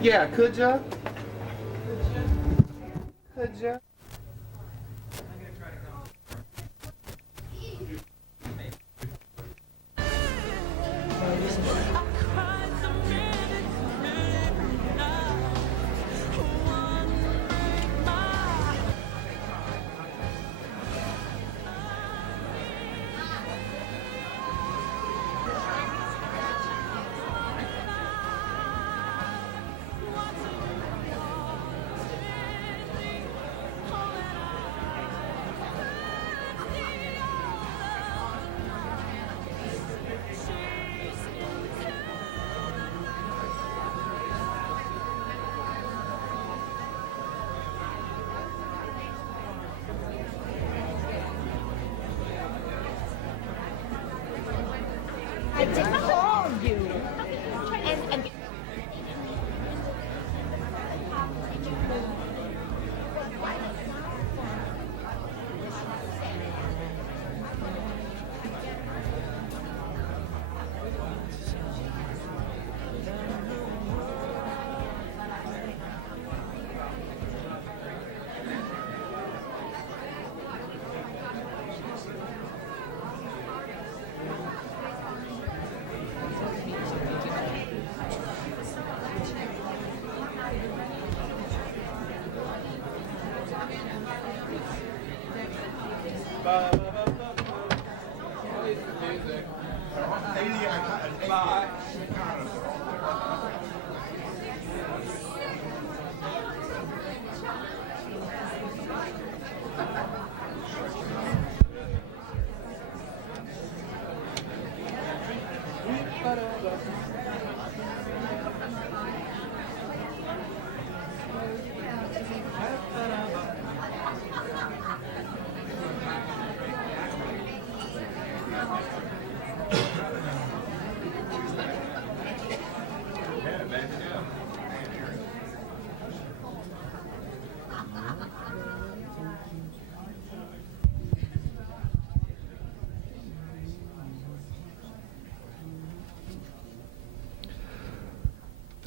Yeah, could ya? Could ya? I didn't call you. And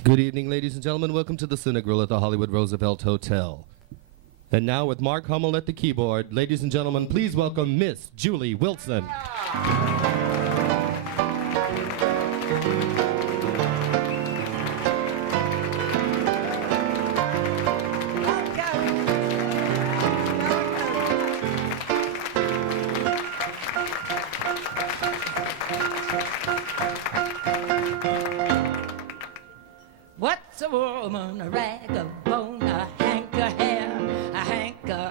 Good evening, ladies and gentlemen. Welcome to the Cinegrill at the Hollywood Roosevelt Hotel. And now with Mark Hummel at the keyboard, ladies and gentlemen, please welcome Miss Julie Wilson. What's a woman? A rag, a bone, a hank of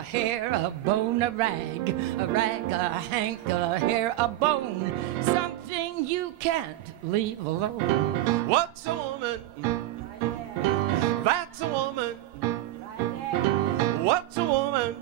hair, a bone, a rag, a hank of hair, a bone, something you can't leave alone. What's a woman? That's a woman. What's a woman?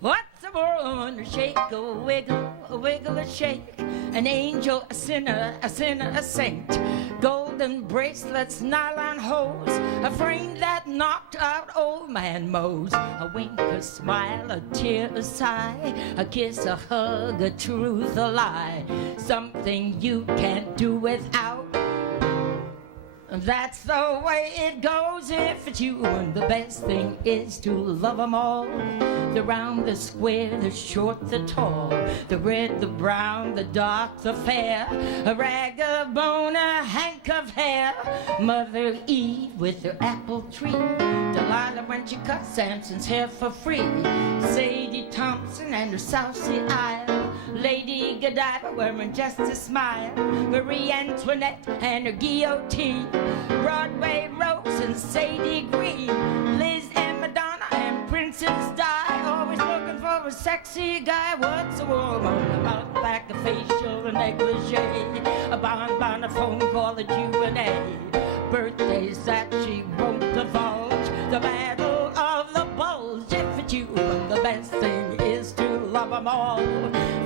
What's a woman? A shake, a wiggle, a shake. An angel, a sinner, a saint. Golden bracelets, nylon hose. A frame that knocked out old man Mose. A wink, a smile, a tear, a sigh. A kiss, a hug, a truth, a lie. Something you can't do without. That's the way it goes if it's you. And the best thing is to love them all. The round, the square, the short, the tall. The red, the brown, the dark, the fair. A rag of bone, a hank of hair. Mother Eve with her apple tree. Delilah when she cut Samson's hair for free. Sadie Thompson and her South Sea Isle. Lady Godiva wearing just a smile. Marie Antoinette and her guillotine. Broadway Rose and Sadie Green. Liz and Madonna and Princess Di. Always looking for a sexy guy. What's a woman about? Back a facial, a negligee. A bonbon, a phone call, a Q&A. Birthdays that she won't divulge. The battle of the bulge. If it's you, the best thing is to love them all.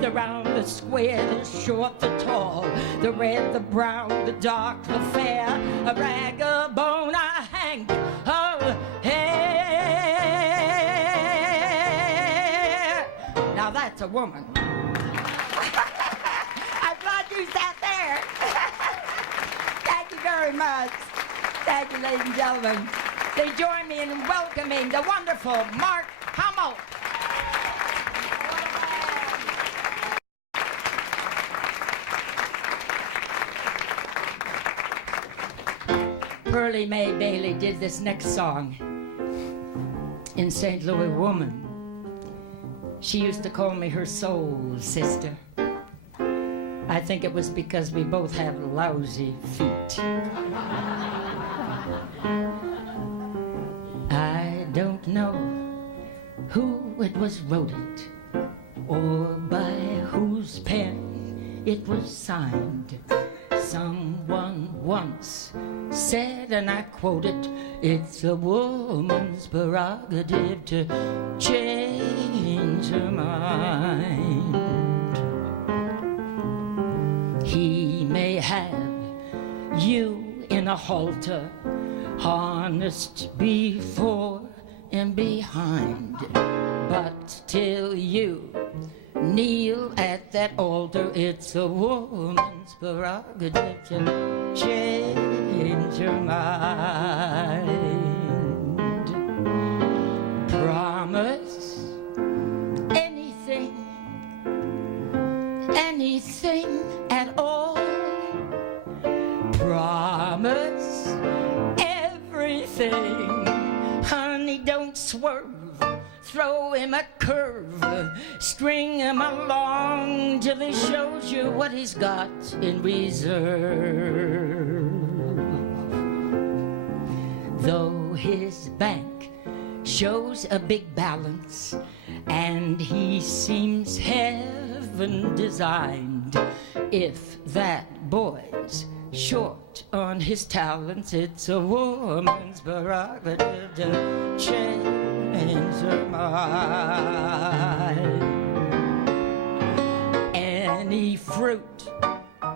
The round, the square, the short, the tall. The red, the brown, the dark, the fair. A rag, a bone, a hank of hair. Now that's a woman. I'm glad you sat there. very much. Thank you, ladies and gentlemen. They join me in welcoming the wonderful Mark Hummel. Pearlie Mae Bailey did this next song in St. Louis Woman. She used to call me her soul sister. I think it was because we both have lousy feet. I don't know who it was wrote it, or by whose pen it was signed. Someone once said, and I quote it, "It's a woman's prerogative to change her mind." He may have you in a halter, harnessed before and behind, but till you kneel at that altar, it's a woman's prerogative to change her mind. Promise anything, anything at all. Promise everything. Honey, don't swerve. Throw him a curve, string him along till he shows you what he's got in reserve. Though his bank shows a big balance and he seems heaven designed, if that boy's short on his talents, it's a woman's prerogative to change her mind. Any fruit,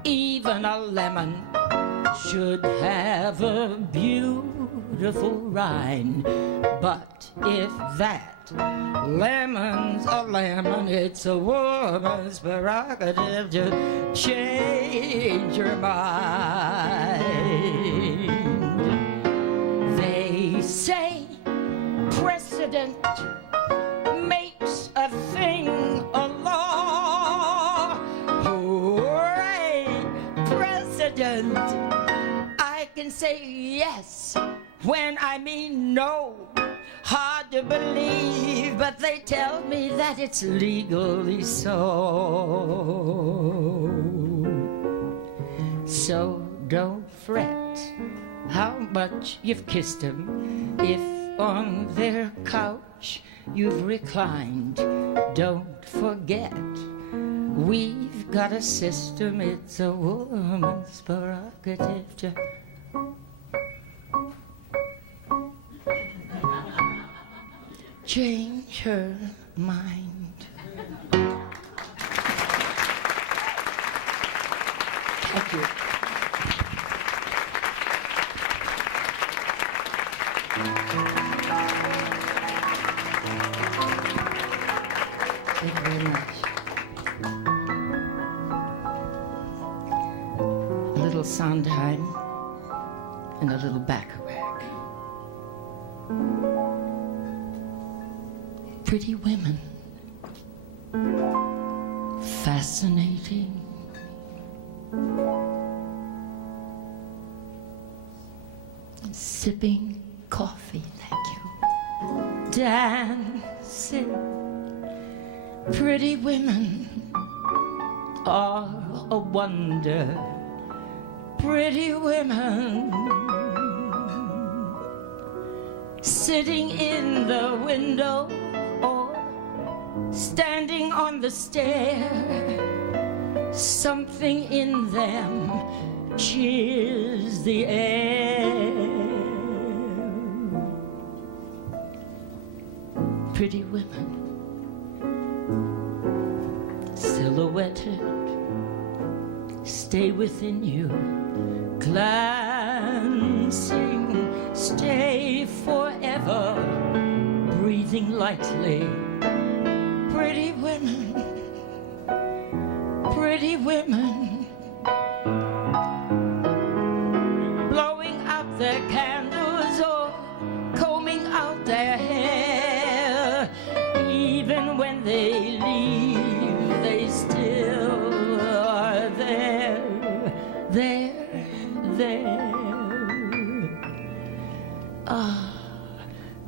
even a lemon, should have a beautiful rind. But if that lemon's a lemon, it's a woman's prerogative to change her mind. They say precedent makes a thing a law. Hooray, precedent. I can say yes when I mean no. Hard to believe, but they tell me that it's legally so. So don't fret how much you've kissed them if on their couch you've reclined. Don't forget, we've got a system, it's a woman's prerogative to change her mind. Thank you. Thank you very much. A little Sondheim and a little Bacharach. Pretty women, fascinating, sipping coffee, thank you, dancing. Pretty women are a wonder. Pretty women sitting in the window or standing on the stair. Something in them cheers the air. Pretty women, silhouetted, stay within you, glancing, stay forever, breathing lightly. Pretty women, pretty women, blow they leave, they still are there, there, there. Ah,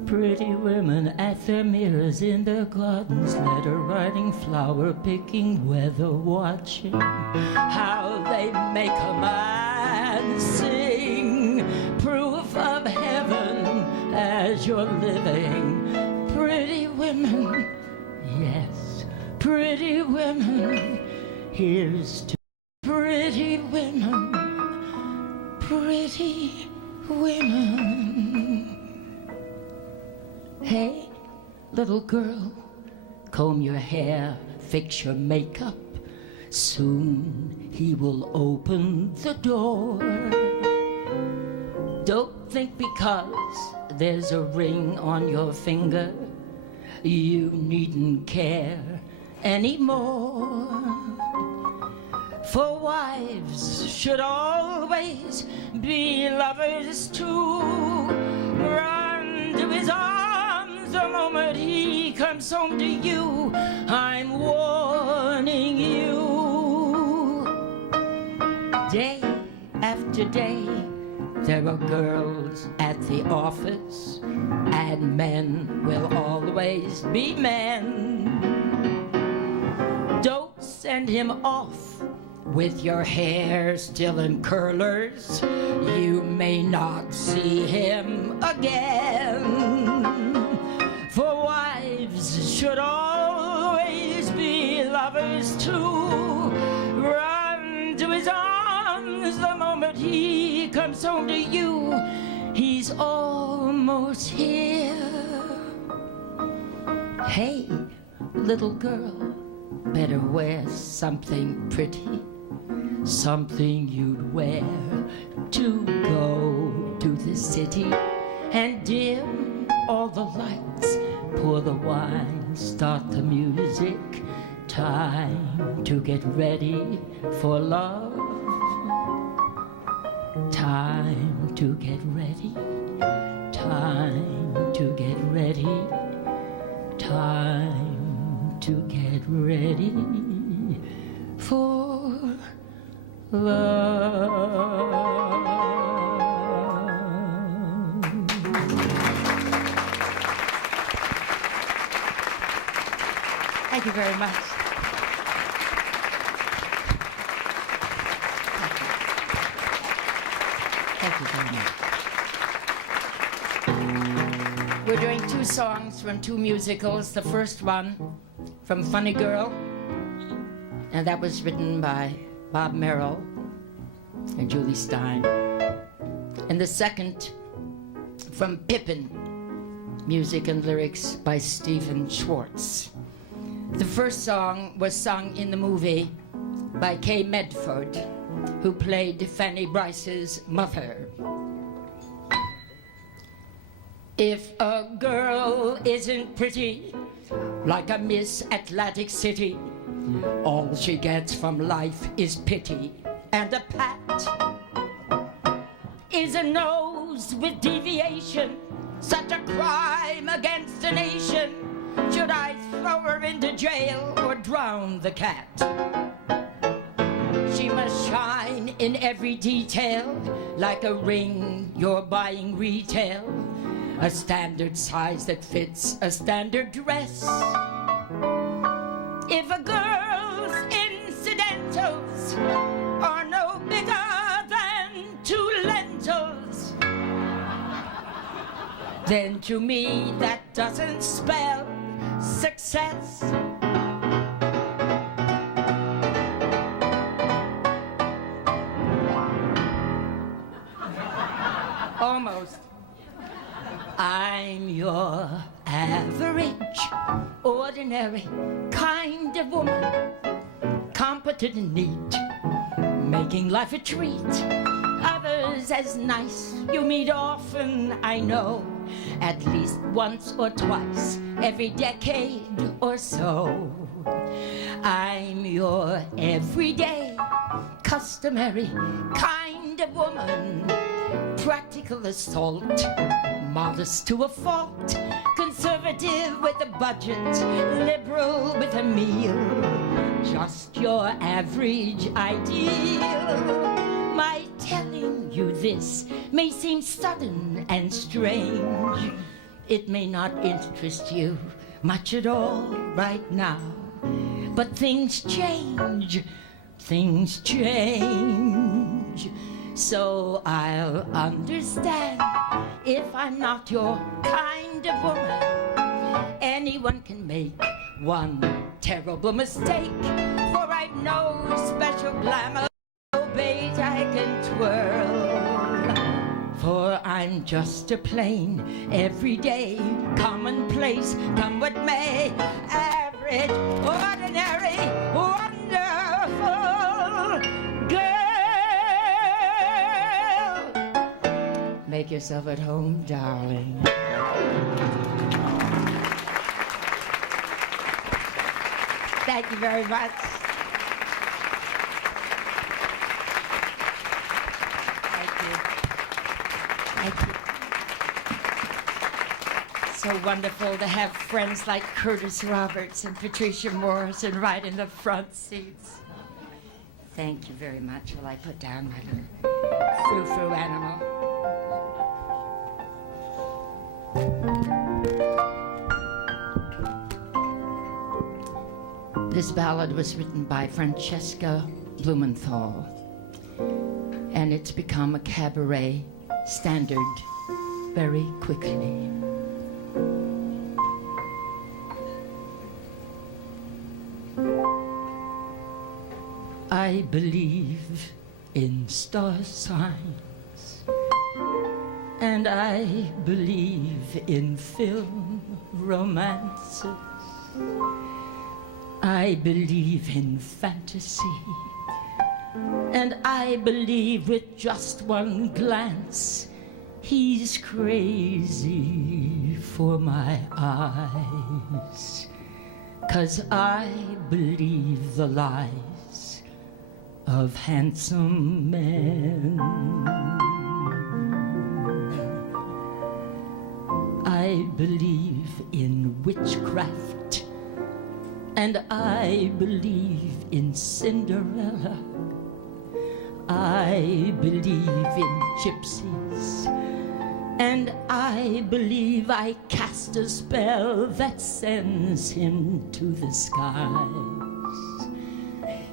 pretty women at their mirrors in their gardens, letter writing, flower picking, weather watching, how they make a man sing, proof of heaven as you're living. Pretty women, yes, pretty women. Here's to pretty women, pretty women. Hey, little girl, comb your hair, fix your makeup. Soon he will open the door. Don't think because there's a ring on your finger, you needn't care anymore. For wives should always be lovers too. Run to his arms the moment he comes home to you. I'm warning you. Day after day, there are girls at the office, and men will always be men. Don't send him off with your hair still in curlers. You may not see him again. For wives should always be lovers too. Run to his arms the moment he comes home to you. He's almost here. Hey, little girl, better wear something pretty, something you'd wear to go to the city. And dim all the lights, pour the wine, start the music. Time to get ready for love. Time to get ready. Time to get ready. Time to get ready for love. Thank you very much. Thank you very much. We're doing two songs from two musicals. The first one from Funny Girl, and that was written by Bob Merrill and Julie Stein. And the second from Pippin, music and lyrics by Stephen Schwartz. The first song was sung in the movie by Kay Medford, who played Fanny Brice's mother. If a girl isn't pretty, like a Miss Atlantic City, all she gets from life is pity and a pat. Is a nose with deviation such a crime against a nation? Should I throw her into jail or drown the cat? She must shine in every detail, like a ring you're buying retail, a standard size that fits a standard dress. If a girl's incidentals are no bigger than two lentils, then to me that doesn't spell success. Almost. I'm your average, ordinary kind of woman, competent and neat, making life a treat. Others as nice you meet often, I know, at least once or twice every decade or so. I'm your everyday, customary kind of woman, practical assault, modest to a fault, conservative with a budget, liberal with a meal, just your average ideal. My telling you this may seem sudden and strange. It may not interest you much at all right now, but things change, things change. So I'll understand if I'm not your kind of woman. Anyone can make one terrible mistake, for I've no special glamour, no bait I can twirl. For I'm just a plain, everyday, commonplace, come what may, average, ordinary, wonderful girl. Make yourself at home, darling. Thank you very much. Thank you. So wonderful to have friends like Curtis Roberts and Patricia Morrison right in the front seats. Thank you very much. Will I put down my little frou-frou animal? This ballad was written by Francesca Blumenthal, and it's become a cabaret standard very quickly. I believe in star signs, and I believe in film romances. I believe in fantasy, and I believe with just one glance he's crazy for my eyes. 'Cause I believe the lies of handsome men. I believe in witchcraft, and I believe in Cinderella. I believe in gypsies, and I believe I cast a spell that sends him to the skies.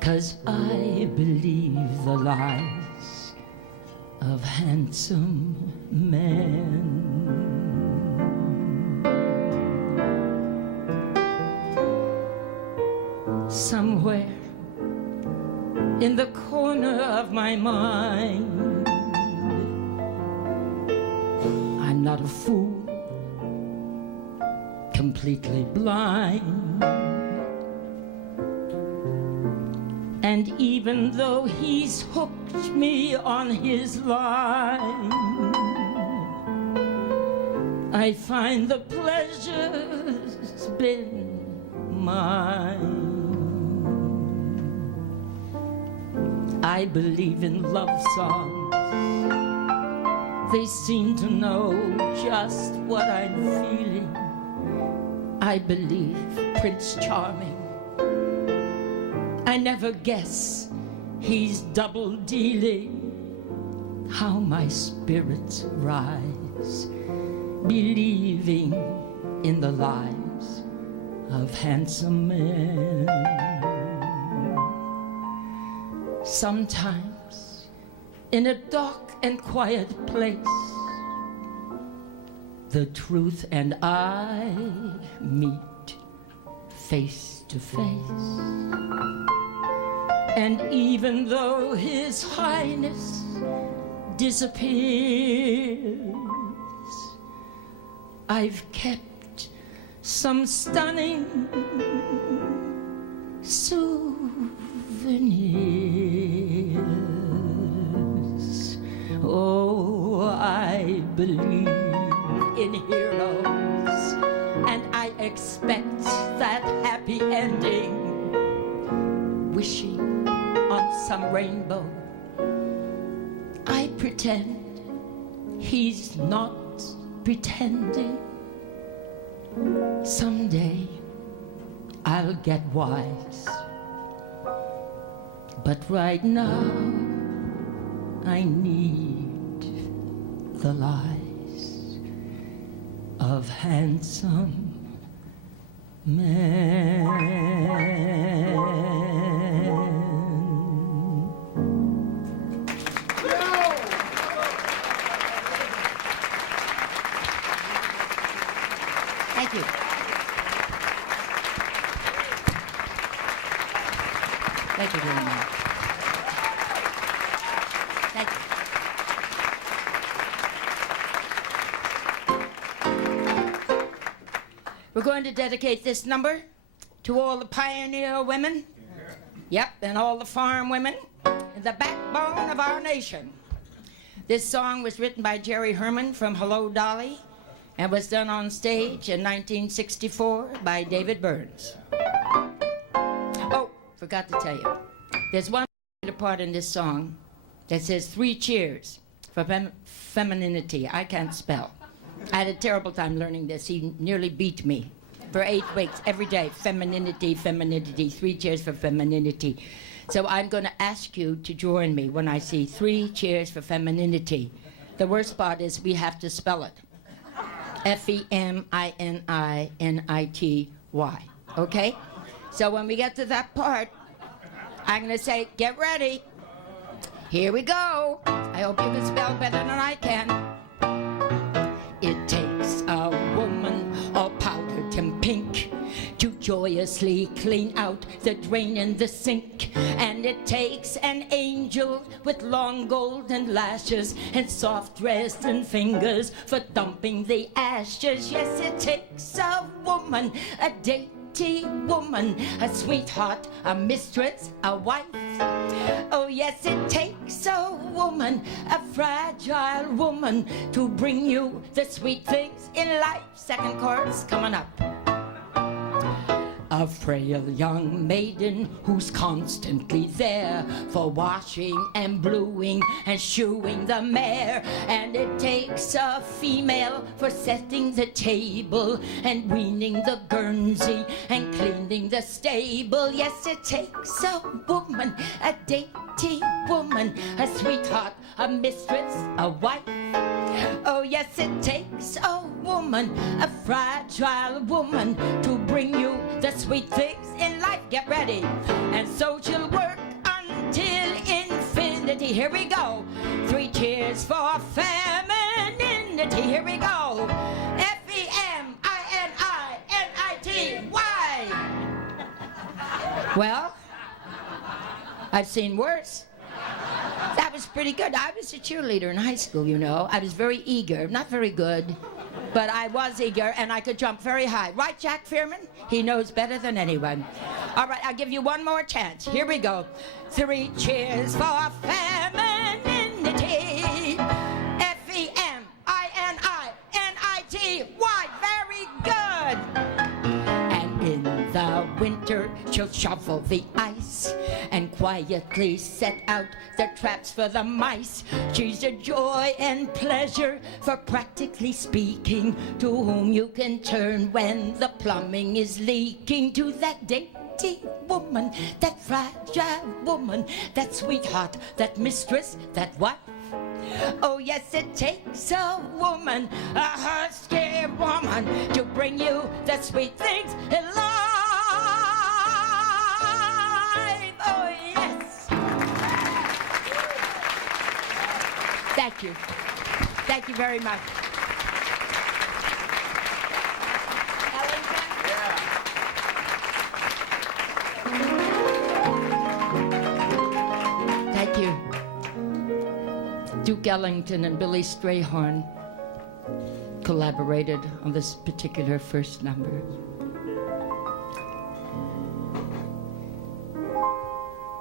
'Cause I believe the lies of handsome men. Somewhere in the corner of my mind, I'm not a fool, completely blind. And even though he's hooked me on his line, I find the pleasure's been mine. I believe in love songs. They seem to know just what I'm feeling. I believe Prince Charming. I never guess he's double dealing. How my spirits rise, believing in the lives of handsome men. Sometimes, in a dark and quiet place, the truth and I meet face to face. And even though His Highness disappears, I've kept some stunning souvenirs. Oh, I believe in heroes, and I expect that happy ending, wishing on some rainbow. I pretend he's not pretending. Someday I'll get wise, but right now I need the lies of handsome men. Thank you. Thank you very much. Thank you. We're going to dedicate this number to all the pioneer women, yep, and all the farm women, the backbone of our nation. This song was written by Jerry Herman from Hello, Dolly, and was done on stage in 1964 by David Burns. Oh, forgot to tell you. There's one part in this song that says 3 cheers for femininity. I can't spell. I had a terrible time learning this. He nearly beat me for 8 weeks, every day. Femininity, femininity, 3 cheers for femininity. So I'm going to ask you to join me when I see 3 cheers for femininity. The worst part is we have to spell it. F-E-M-I-N-I-N-I-T-Y. Okay? So when we get to that part, I'm going to say, get ready. Here we go. I hope you can spell better than I can. It takes a woman all powdered and pink to joyously clean out the drain in the sink. And it takes an angel with long golden lashes and soft resting fingers for dumping the ashes. Yes, it takes a woman, a dainty woman, a sweetheart, a mistress, a wife. Oh yes, it takes a woman, a fragile woman, to bring you the sweet things in life. Second chorus coming up. A frail young maiden who's constantly there for washing and bluing and shoeing the mare. And it takes a female for setting the table and weaning the Guernsey and cleaning the stable. Yes, it takes a woman, a dainty woman, a sweetheart, a mistress, a wife. Oh yes, it takes a woman, a fragile woman, to bring you the sweet things in life. Get ready. And so she'll work until infinity. Here we go. 3 cheers for femininity. Here we go. F-E-M-I-N-I-N-I-T-Y. Well, I've seen worse. That was pretty good. I was a cheerleader in high school, you know. I was very eager, not very good, but I was eager and I could jump very high. Right, Jack Fearman? He knows better than anyone. All right, I'll give you one more chance. Here we go. 3 cheers for femininity. F-E-M-I-N-I-N-I-T-Y. Very good. And in the winter, she'll shovel the ice and quietly set out the traps for the mice. She's a joy and pleasure, for practically speaking, to whom you can turn when the plumbing is leaking. To that dainty woman, that fragile woman, that sweetheart, that mistress, that wife. Oh yes, it takes a woman, a husky woman, to bring you the sweet things in life. Oh yes. Thank you. Thank you very much. Thank you. Duke Ellington and Billy Strayhorn collaborated on this particular first number.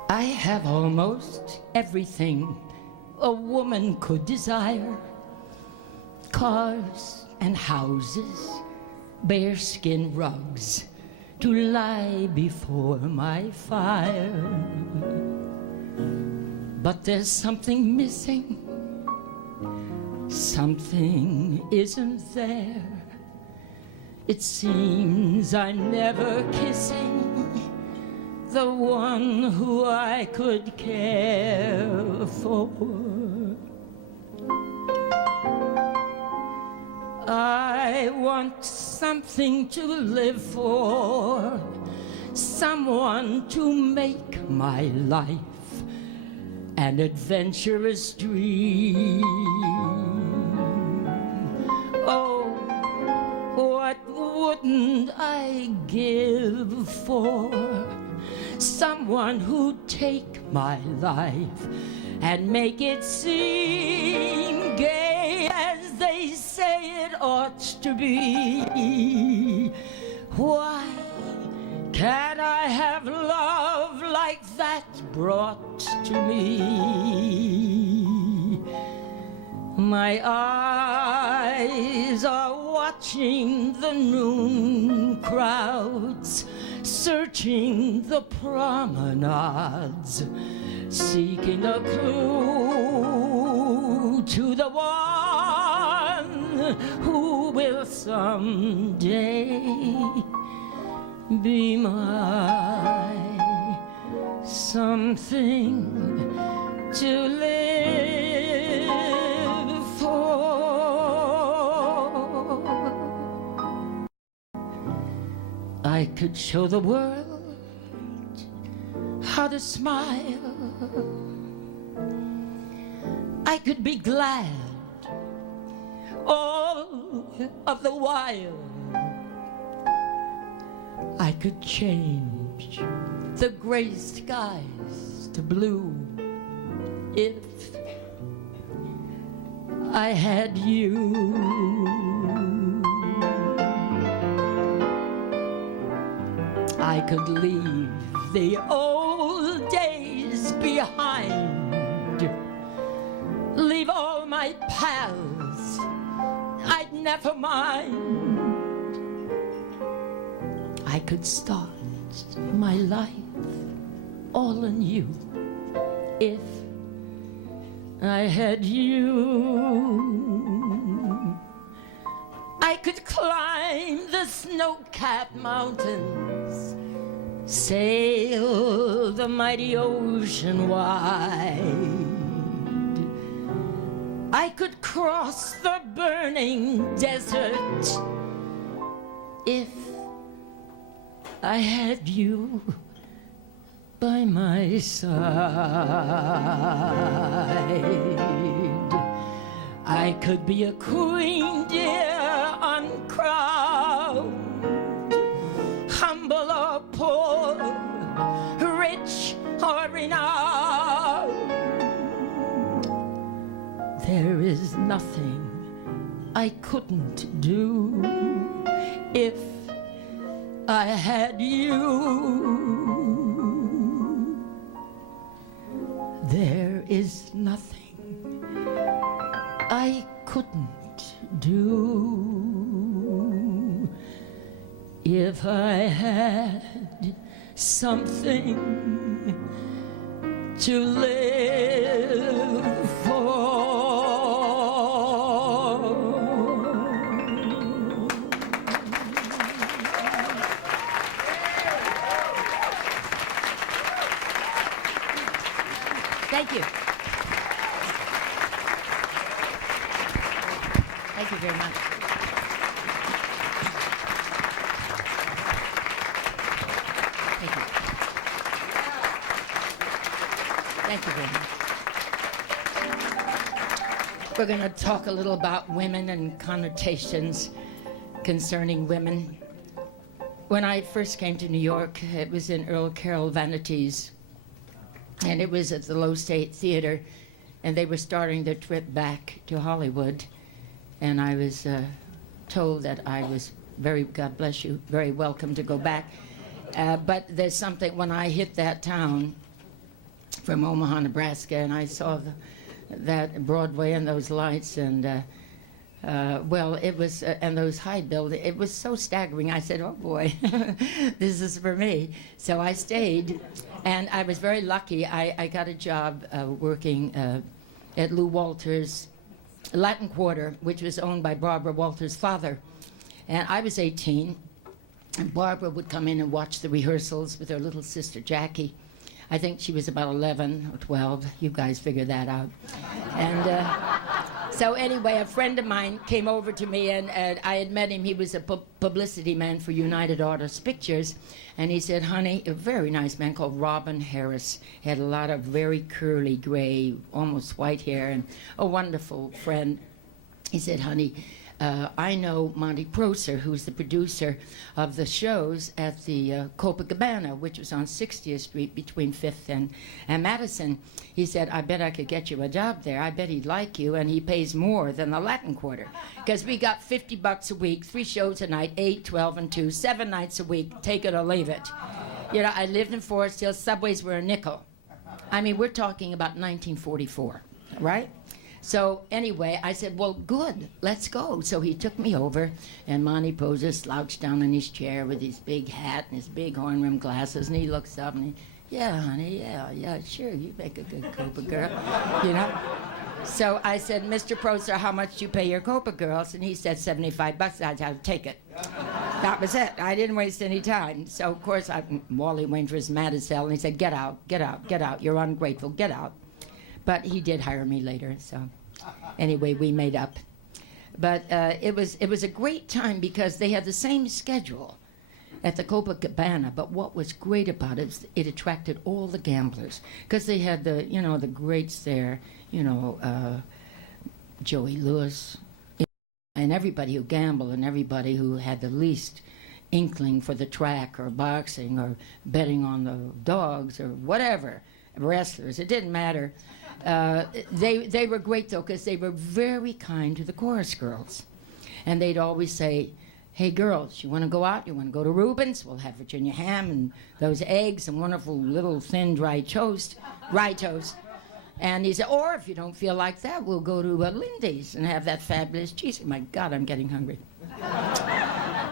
I have almost everything a woman could desire. Cars and houses, bearskin rugs to lie before my fire. But there's something missing, Something isn't there. It seems I'm never kissing the one who I could care for. I want something to live for, someone to make my life an adventurous dream. Oh, what wouldn't I give for someone who'd take my life and make it seem gay as they say it ought to be. Why can't I have love like that brought to me? My eyes are watching the noon crowds, searching the promenades, seeking a clue to the one who will someday be my something to live for. I could show the world how to smile. I could be glad all of the while. I could change the gray skies to blue if I had you. I could leave the old days behind, leave all my pals I'd never mind. I could start my life all anew if I had you. I could climb the snow-capped mountains, sail the mighty ocean wide. I could cross the burning desert if I had you by my side. I could be a queen, dear, uncrowned, humble or poor, rich or renowned. There is nothing I couldn't do if I had you. There is nothing I couldn't do if I had something to live for. Thank you. Thank you very much. Thank you. Thank you very much. We're going to talk a little about women and connotations concerning women. When I first came to New York, it was in Earl Carroll Vanities, and it was at the Lowe State Theater, and they were starting their trip back to Hollywood, and I was told that I was very, God bless you, very welcome to go back. But there's something, when I hit that town from Omaha, Nebraska, and I saw that Broadway and those lights, and well, it was, and those high buildings, it was so staggering. I said, oh boy, this is for me. So I stayed, and I was very lucky. I got a job working at Lou Walters Latin Quarter, which was owned by Barbara Walters' father. And I was 18, and Barbara would come in and watch the rehearsals with her little sister Jackie. I think she was about 11 or 12. You guys figure that out. And so anyway, a friend of mine came over to me, and I had met him. He was a publicity man for United Artists Pictures. And he said, honey, a very nice man called Robin Harris. He had a lot of very curly, gray, almost white hair, and a wonderful friend. He said, honey, I know Monty Prosser, who's the producer of the shows at the Copacabana, which was on 60th Street between 5th and Madison. He said, I bet I could get you a job there. I bet he'd like you, and he pays more than the Latin Quarter. Because we got $50 a week, 3 shows a night, 8, 12, and 2, 7 nights a week, take it or leave it. You know, I lived in Forest Hill, subways were a nickel. I mean, we're talking about 1944, right? So anyway, I said, well, good, let's go. So he took me over, and Monty Prosser slouched down in his chair with his big hat and his big horn-rimmed glasses, and he looks up and he, yeah, honey, yeah, sure, you make a good Copa girl, you know? So I said, Mr. Prosser, how much do you pay your Copa girls? And he said, $75. I said, I'll take it. That was it. I didn't waste any time. So, of course, Wally Wanger was mad as hell, and he said, get out, get out, get out. You're ungrateful, get out. But he did hire me later, so anyway, we made up. But it was a great time because they had the same schedule at the Copacabana, but what was great about it is it attracted all the gamblers because they had the, you know, the greats there, you know, Joey Lewis, and everybody who gambled and everybody who had the least inkling for the track or boxing or betting on the dogs or whatever, wrestlers, it didn't matter. They were great, though, because they were very kind to the chorus girls. And they'd always say, hey, girls, you want to go out? You want to go to Reuben's? We'll have Virginia ham and those eggs and wonderful little thin rye toast. And he said, or if you don't feel like that, we'll go to Lindy's and have that fabulous cheese. My God, I'm getting hungry.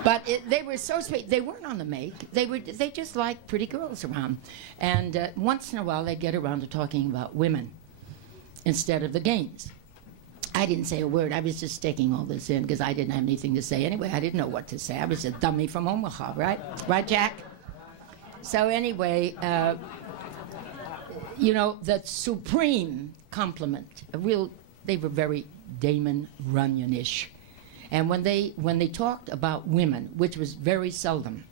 But they were so sweet. They weren't on the make. They just liked pretty girls around. And once in a while, they'd get around to talking about women instead of the games. I didn't say a word. I was just taking all this in because I didn't have anything to say anyway. I didn't know what to say. I was a dummy from Omaha, right? Right, Jack? So anyway, you know, the supreme compliment, they were very Damon Runyon-ish. And when they talked about women, which was very seldom,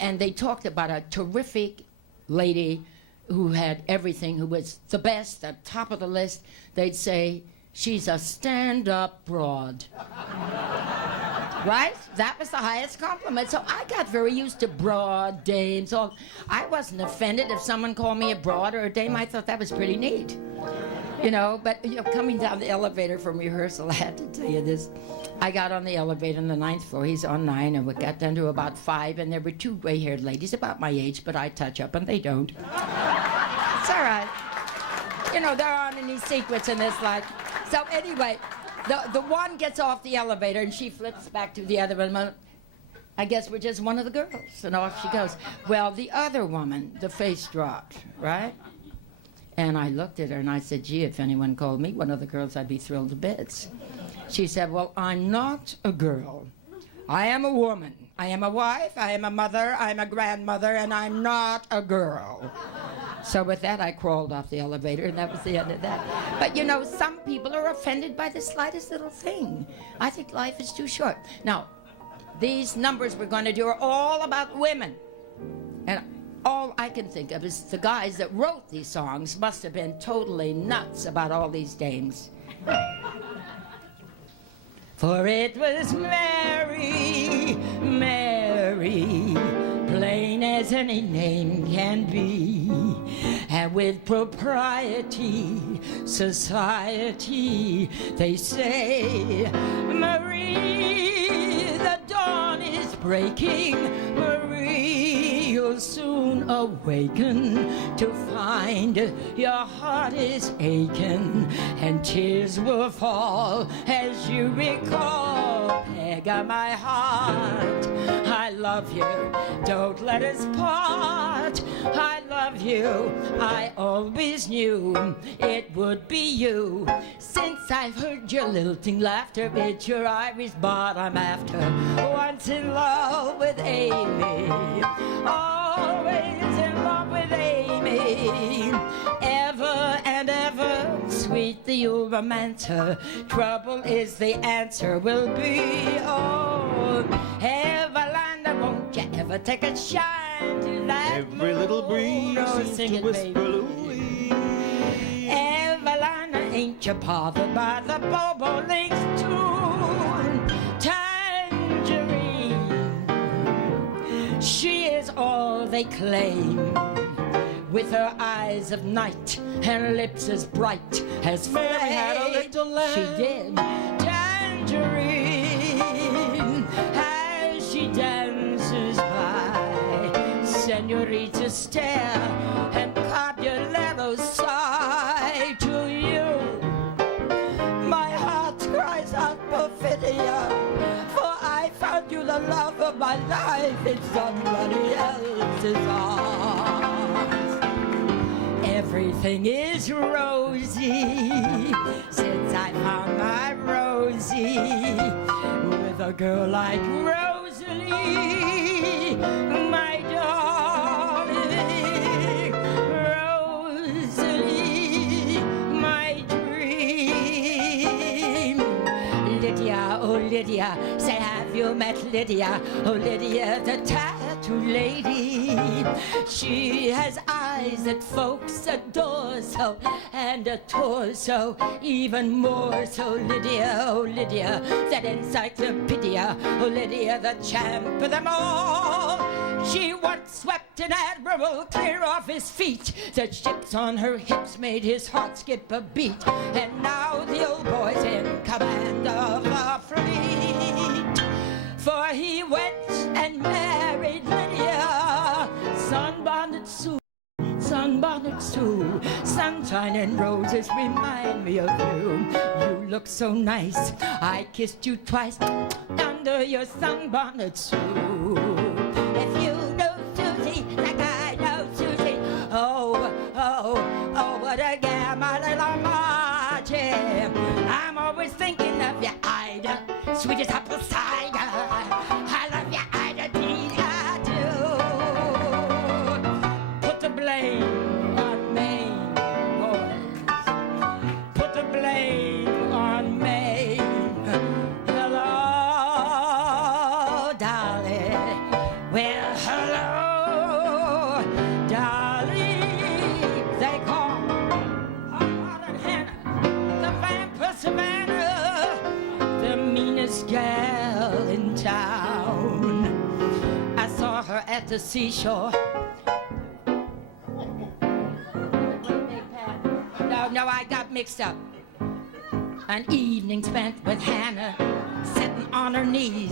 and they talked about a terrific lady who had everything, who was the best, the top of the list, they'd say, she's a stand-up broad. Right? That was the highest compliment. So I got very used to broad, dames. I wasn't offended if someone called me a broad or a dame. I thought that was pretty neat. You know, but you know, coming down the elevator from rehearsal, I had to tell you this. I got on the elevator on the 9th floor. He's on 9, and we got down to about 5, and there were 2 gray-haired ladies about my age, but I touch up, and they don't. It's all right. You know, there aren't any secrets in this life. So anyway, the one gets off the elevator, and she flips back to the other one. I guess we're just one of the girls, and off she goes. Well, the other woman, the face dropped, right? And I looked at her, and I said, gee, if anyone called me one of the girls, I'd be thrilled to bits. She said, well, I'm not a girl. I am a woman. I am a wife, I am a mother, I'm a grandmother, and I'm not a girl. So with that, I crawled off the elevator, and that was the end of that. But, you know, some people are offended by the slightest little thing. I think life is too short. Now, these numbers we're going to do are all about women. And all I can think of is the guys that wrote these songs must have been totally nuts about all these dames. For it was Mary, Mary, plain as any name can be, and with propriety, society, they say, Marie, the dawn is breaking, Marie, you'll soon awaken to find your heart is aching, and tears will fall as you recall beggar my heart. I love you, don't let us part. I love you, I always knew it would be you. Since I've heard your lilting laughter, it's your Irish bard I'm after. Once in love with Amy, always in love with Amy. Ever and ever, sweet the old romancer. Trouble is the answer will be, oh, Everlander, won't you ever take a shine to that Every little breeze seems sing to it, whisper baby. Louise. Evelina, ain't you bothered by the Bobolinks tune? Tangerine, she is all they claim. With her eyes of night and lips as bright as flame. Mary had a little lamb. She did. Tangerine, as she dances by, senorita stare and caballeros sigh to you. My heart cries out perfidia, for I found you the love of my life in somebody else's arms. Everything is rosy since I found my Rosie. With a girl like Rosalie, my darling, Rosalie, my dream. Lydia, oh Lydia, say have you met Lydia? Oh Lydia, the tattoo lady. She has eyes that folks adore so, and a torso even more so. Lydia, oh Lydia, that encyclopedia. Oh Lydia, the champ of them all. She once swept an admiral clear off his feet. The ships on her hips made his heart skip a beat. And now the old boy's in command of the fleet. For he went and married Lydia. Sunbonnet Sue, Sunbonnet Sue. Sunshine and roses remind me of you. You look so nice, I kissed you twice under your sunbonnet Sue. If you know Susie like I know Susie, oh, oh, oh, what a gal, my little Marci. I'm always thinking of you, Ida, sweetest apple cider. I love you, Ida, deed I do. Put the blame on Maine, boys. Put the blame on Maine. Hello, darling. Well, hello, darling. They call Harriet and Hannah the vampire Savannah, the meanest gal in town. I saw her at the seashore. No, I got mixed up. An evening spent with Hannah, sitting on her knees,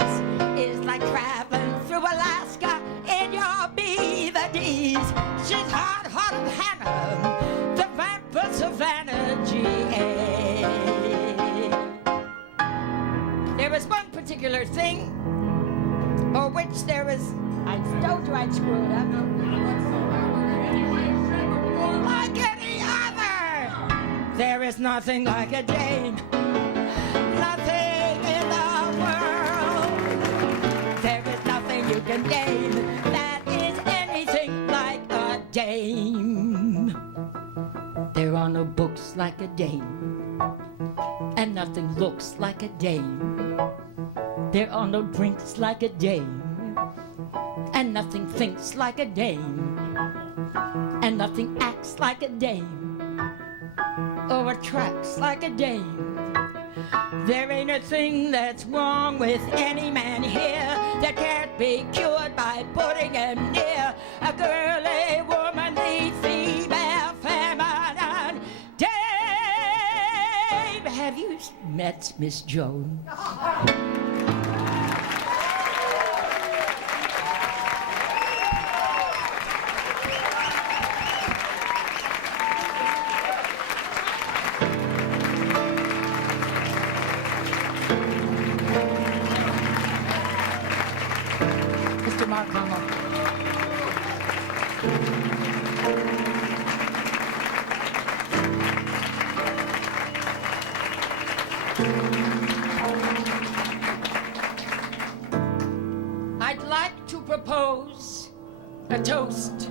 is like traveling through Alaska in your beaver D's. She's hard-hearted Hannah, the vampire Savannah G.A. There was one particular thing, for which there was, I told you I'd screw it up. Like any other, there is nothing like a dame. Nothing in the world. There is nothing you can name that is anything like a dame. There are no books like a dame, and nothing looks like a dame. There are no drinks like a dame, and nothing thinks like a dame, and nothing acts like a dame, or attracts like a dame. There ain't a thing that's wrong with any man here that can't be cured by putting him near a girly, womanly, female, feminine dame. Have you met Miss Joan? Mark Hummel. I'd like to propose a toast.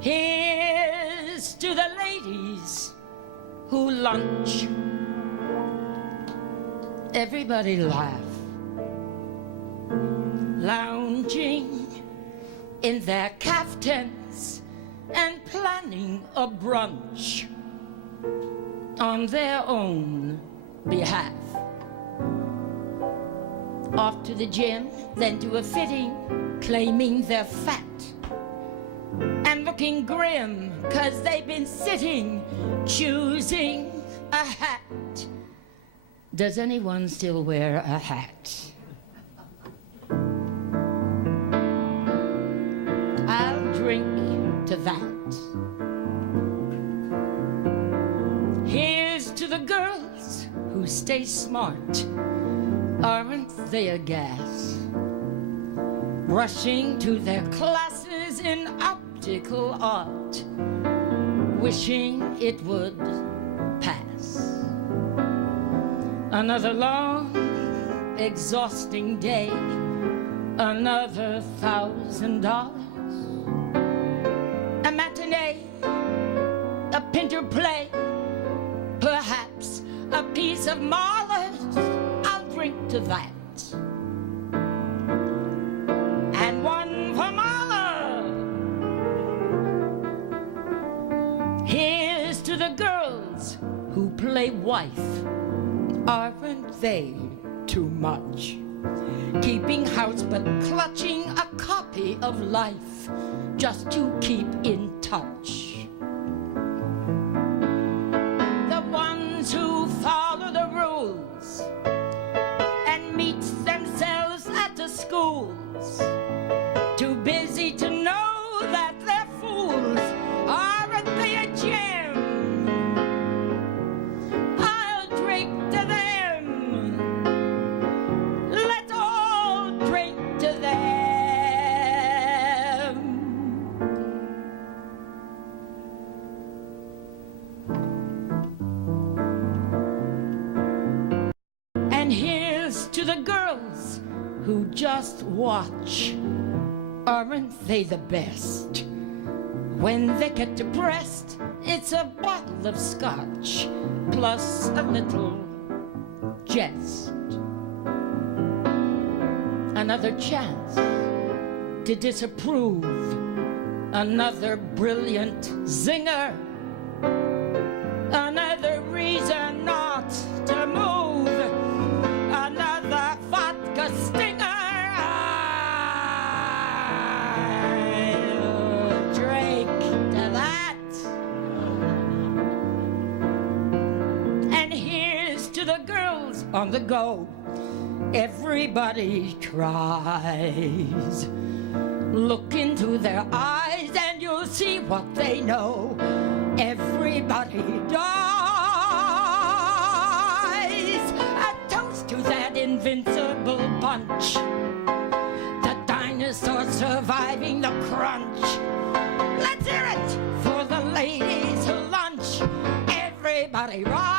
Here's to the ladies who lunch. Everybody laugh, lounging in their caftans and planning a brunch on their own behalf. Off to the gym, then to a fitting, claiming they're fat and looking grim, 'cause they've been sitting, choosing a hat. Does anyone still wear a hat? I'll drink to that. Here's to the girls who stay smart. Aren't they a gas? Rushing to their classes in optical art, wishing it would pass. Another long, exhausting day, another $1,000. A matinee, a Pinter play, perhaps a piece of Mahler's. I'll drink to that. And one for Mahler. Here's to the girls who play wife. Aren't they too much? Keeping house but clutching a copy of Life just to keep in touch. The ones who follow the rules and meet themselves at the schools, too busy to know that they're fools. Aren't they a gem? I'll drink to them. Let's all drink to them. And here's to the girls who just watch. Aren't they the best? When they get depressed, it's a bottle of scotch plus a little jest. Another chance to disapprove. Another brilliant zinger. Another reason not to move. Another vodka stinger. I'll drink to that. And here's to the girls on the go. Everybody tries. Look into their eyes and you'll see what they know. Everybody dies. A toast to that invincible bunch. The dinosaurs surviving the crunch. Let's hear it for the ladies who lunch. Everybody rise.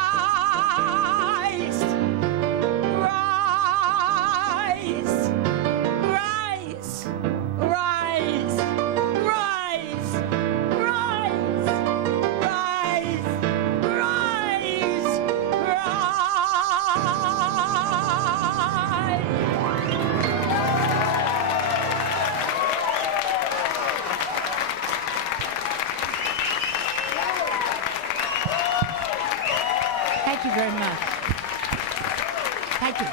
Thank you very much. Thank you.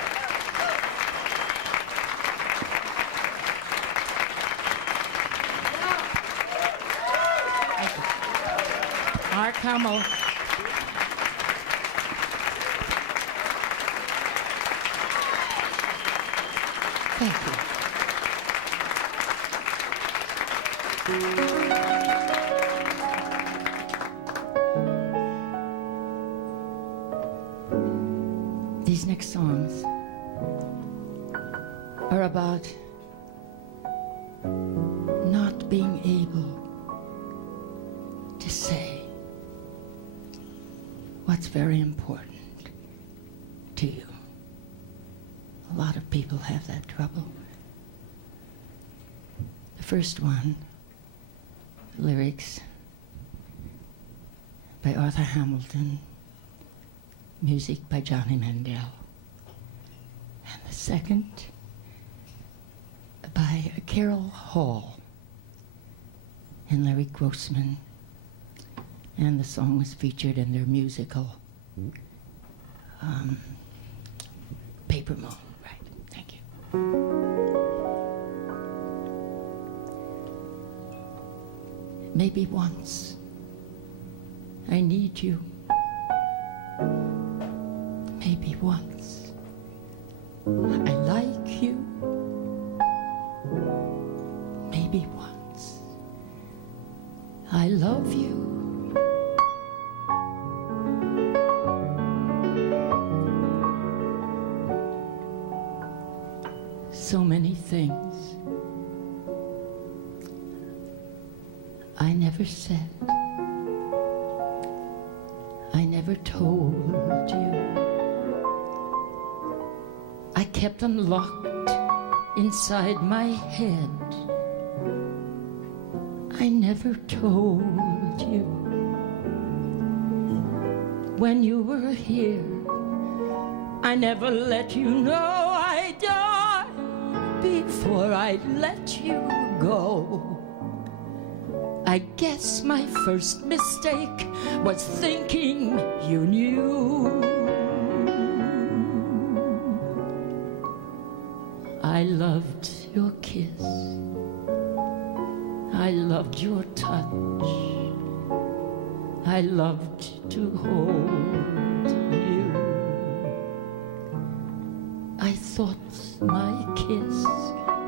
Thank you. Mark Hummel. Thank you. These next songs are about not being able to say what's very important to you. A lot of people have that trouble. The first one, lyrics by Arthur Hamilton, music by Johnny Mandel. And the second by Carol Hall and Larry Grossman. And the song was featured in their musical, Paper Moon. Right, thank you. Maybe once I need you. Maybe once I like you. Maybe once I love you. So many things I never said, I never told you. I kept them locked inside my head. I never told you. When you were here, I never let you know I died before I let you go. I guess my first mistake was thinking you knew. I loved your kiss. I loved your touch. I loved to hold you. I thought my kiss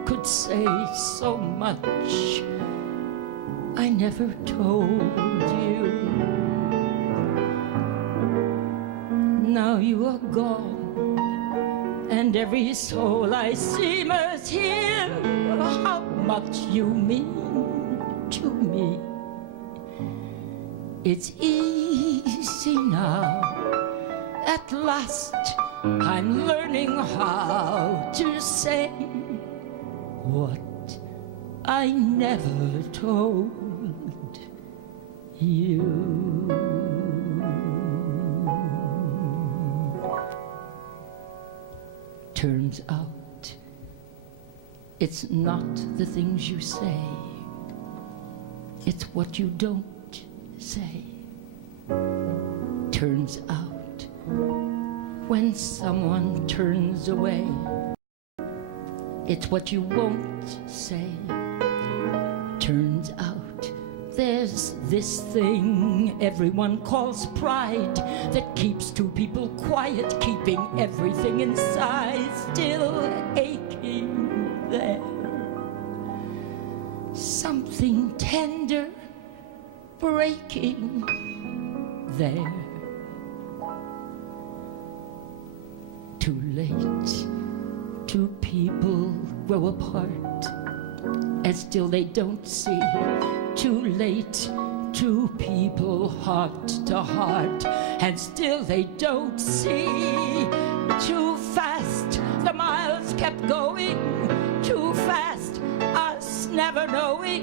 could say so much. I never told you. Now you are gone, and every soul I see must hear how much you mean to me. It's easy now. At last, I'm learning how to say what I never told you. Turns out, it's not the things you say, it's what you don't say. Turns out, when someone turns away, it's what you won't say. Turns out, there's this thing everyone calls pride that keeps two people quiet, keeping everything inside still aching there. Something tender breaking there. Too late, two people grow apart, and still they don't see. Too late, two people heart to heart, and still they don't see. Too fast, the miles kept going. Too fast, us never knowing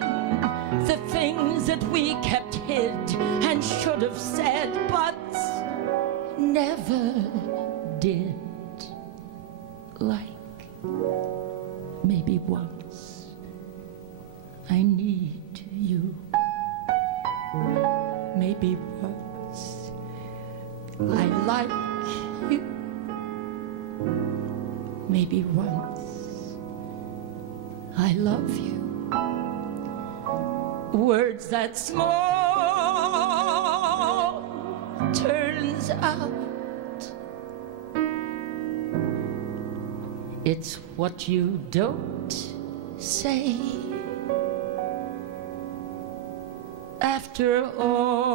the things that we kept hid and should have said, but never did. Like maybe once I need you. Maybe once I like you. Maybe once I love you. Words that small turns out it's what you don't say. After all,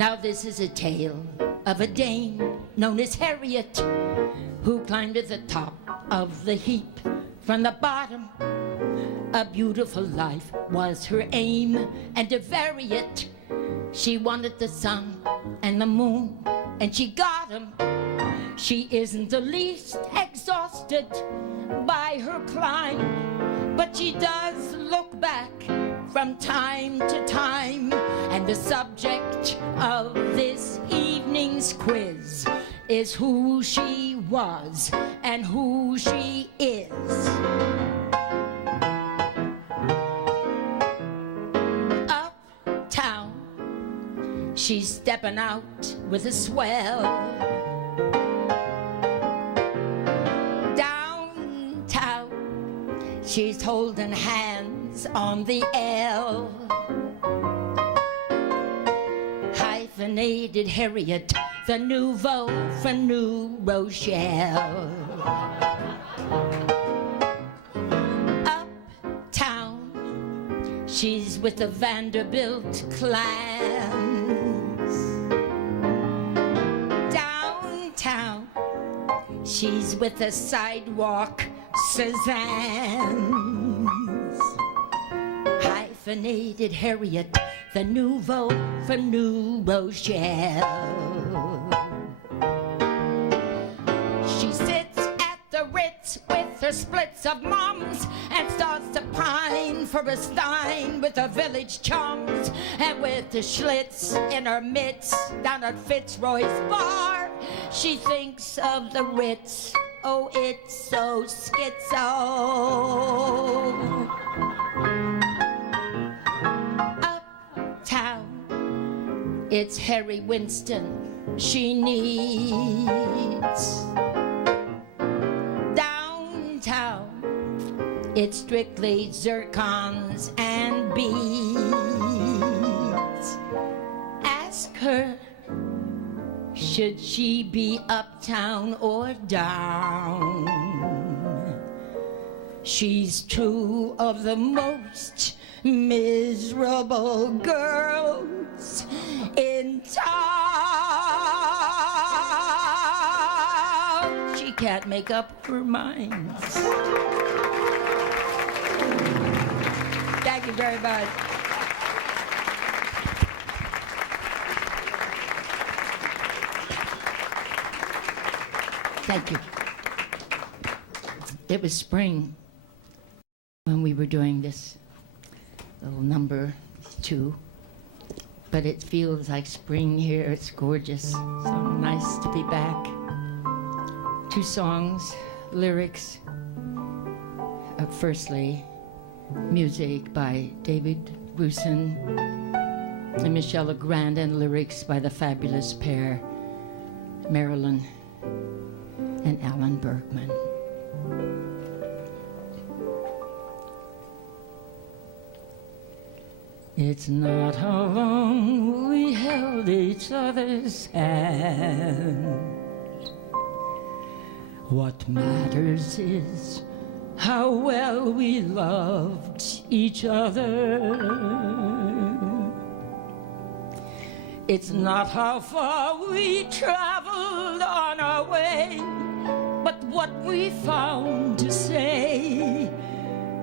Now this is a tale of a dame known as Harriet, who climbed to the top of the heap from the bottom. A beautiful life was her aim, and to vary it, she wanted the sun and the moon, and she got them. She isn't the least exhausted by her climb, but she does look back from time to time. And the subject of this evening's quiz is who she was and who she is. Uptown, she's stepping out with a swell. Downtown, she's holding hands on the L. Hyphenated Harriet, the nouveau for New Rochelle. Uptown, she's with the Vanderbilt clans. Downtown, she's with the sidewalk Cezannes. Hyphenated Harriet, the nouveau for New Rochelle. She sits at the Ritz with her splits of mums and starts to pine for a stein with her village chums. And with the Schlitz in her mitts down at Fitzroy's bar, she thinks of the Ritz. Oh, it's so schizo. Uptown, it's Harry Winston she needs. Downtown, it's strictly zircons and beads. Ask her, should she be uptown or down? She's two of the most miserable girls in town. She can't make up her mind. Thank you very much. Thank you. It was spring when we were doing this little number 2, but it feels like spring here. It's gorgeous. So nice to be back. 2 songs, lyrics. Firstly, music by David Grusin and Michelle Legrand, and lyrics by the fabulous pair, Marilyn and Alan Bergman. It's not how long we held each other's hand. What matters is how well we loved each other. It's not how far we traveled on our way, but what we found to say.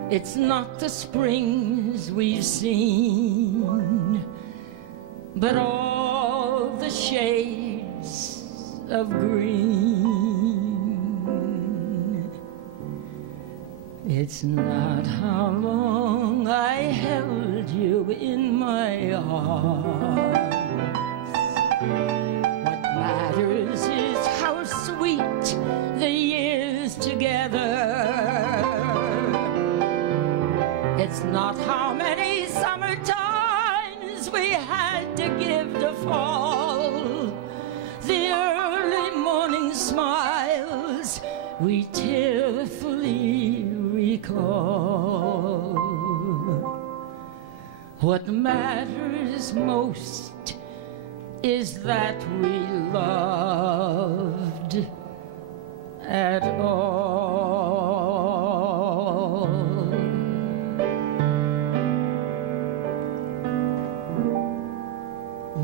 It's not the springs we've seen, but all the shades of green. It's not how long I held you in my arms. What matters is how sweet the years together. It's not how many summer times we had to give to fall. The early morning smiles we tearfully recall. What matters most is that we loved at all.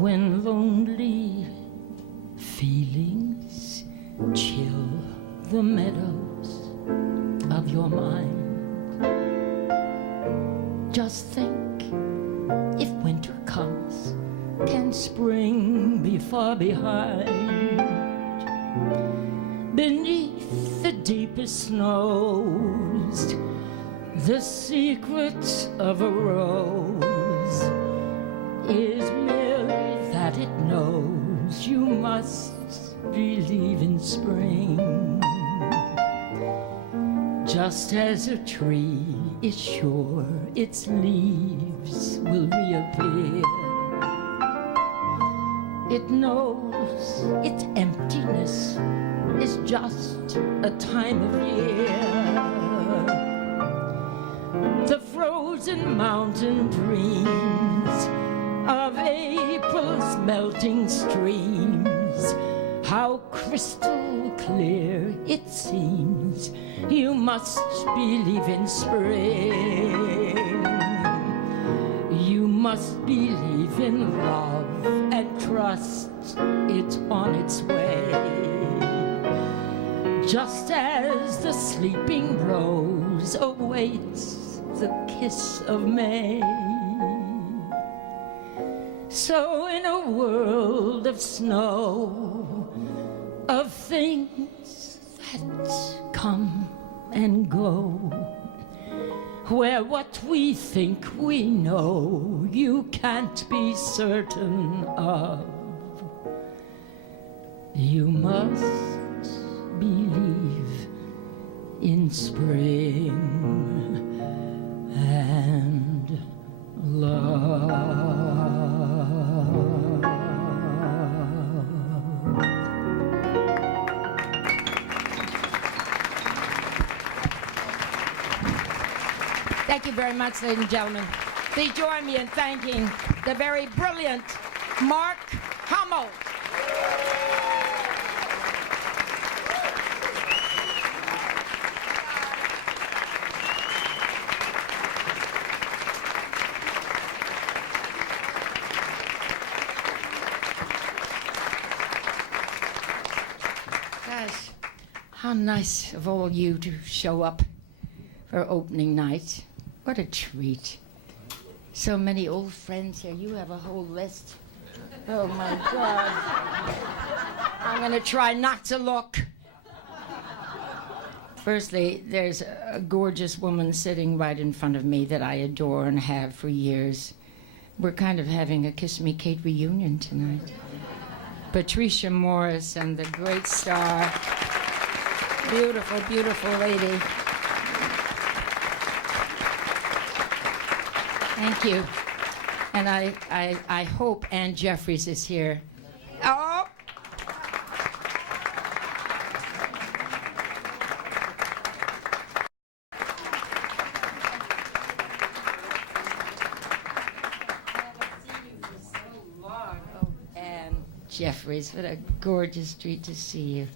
When lonely meadows of your mind. Just think, if winter comes, can spring be far behind? Beneath the deepest snows, the secret of a rose is merely that it knows you must believe in spring. Just as a tree is sure its leaves will reappear, it knows its emptiness is just a time of year. The frozen mountain dreams of April's melting streams, how crystal clear it seems you must believe in spring. You must believe in love and trust it's on its way, just as the sleeping rose awaits the kiss of May. So in a world of snow, of things that come and go, where what we think we know you can't be certain of, you must believe in spring and love. Thank you very much, ladies and gentlemen. Please join me in thanking the very brilliant Mark Hummel. Gosh, how nice of all you to show up for opening night. What a treat. So many old friends here. You have a whole list. Oh my God. I'm gonna try not to look. Firstly, there's a gorgeous woman sitting right in front of me that I adore and have for years. We're kind of having a Kiss Me Kate reunion tonight. Patricia Morrison, the great star. Beautiful, beautiful lady. Thank you. And I hope Ann Jeffries is here. Oh! Ann Jeffries, what a gorgeous treat to see you.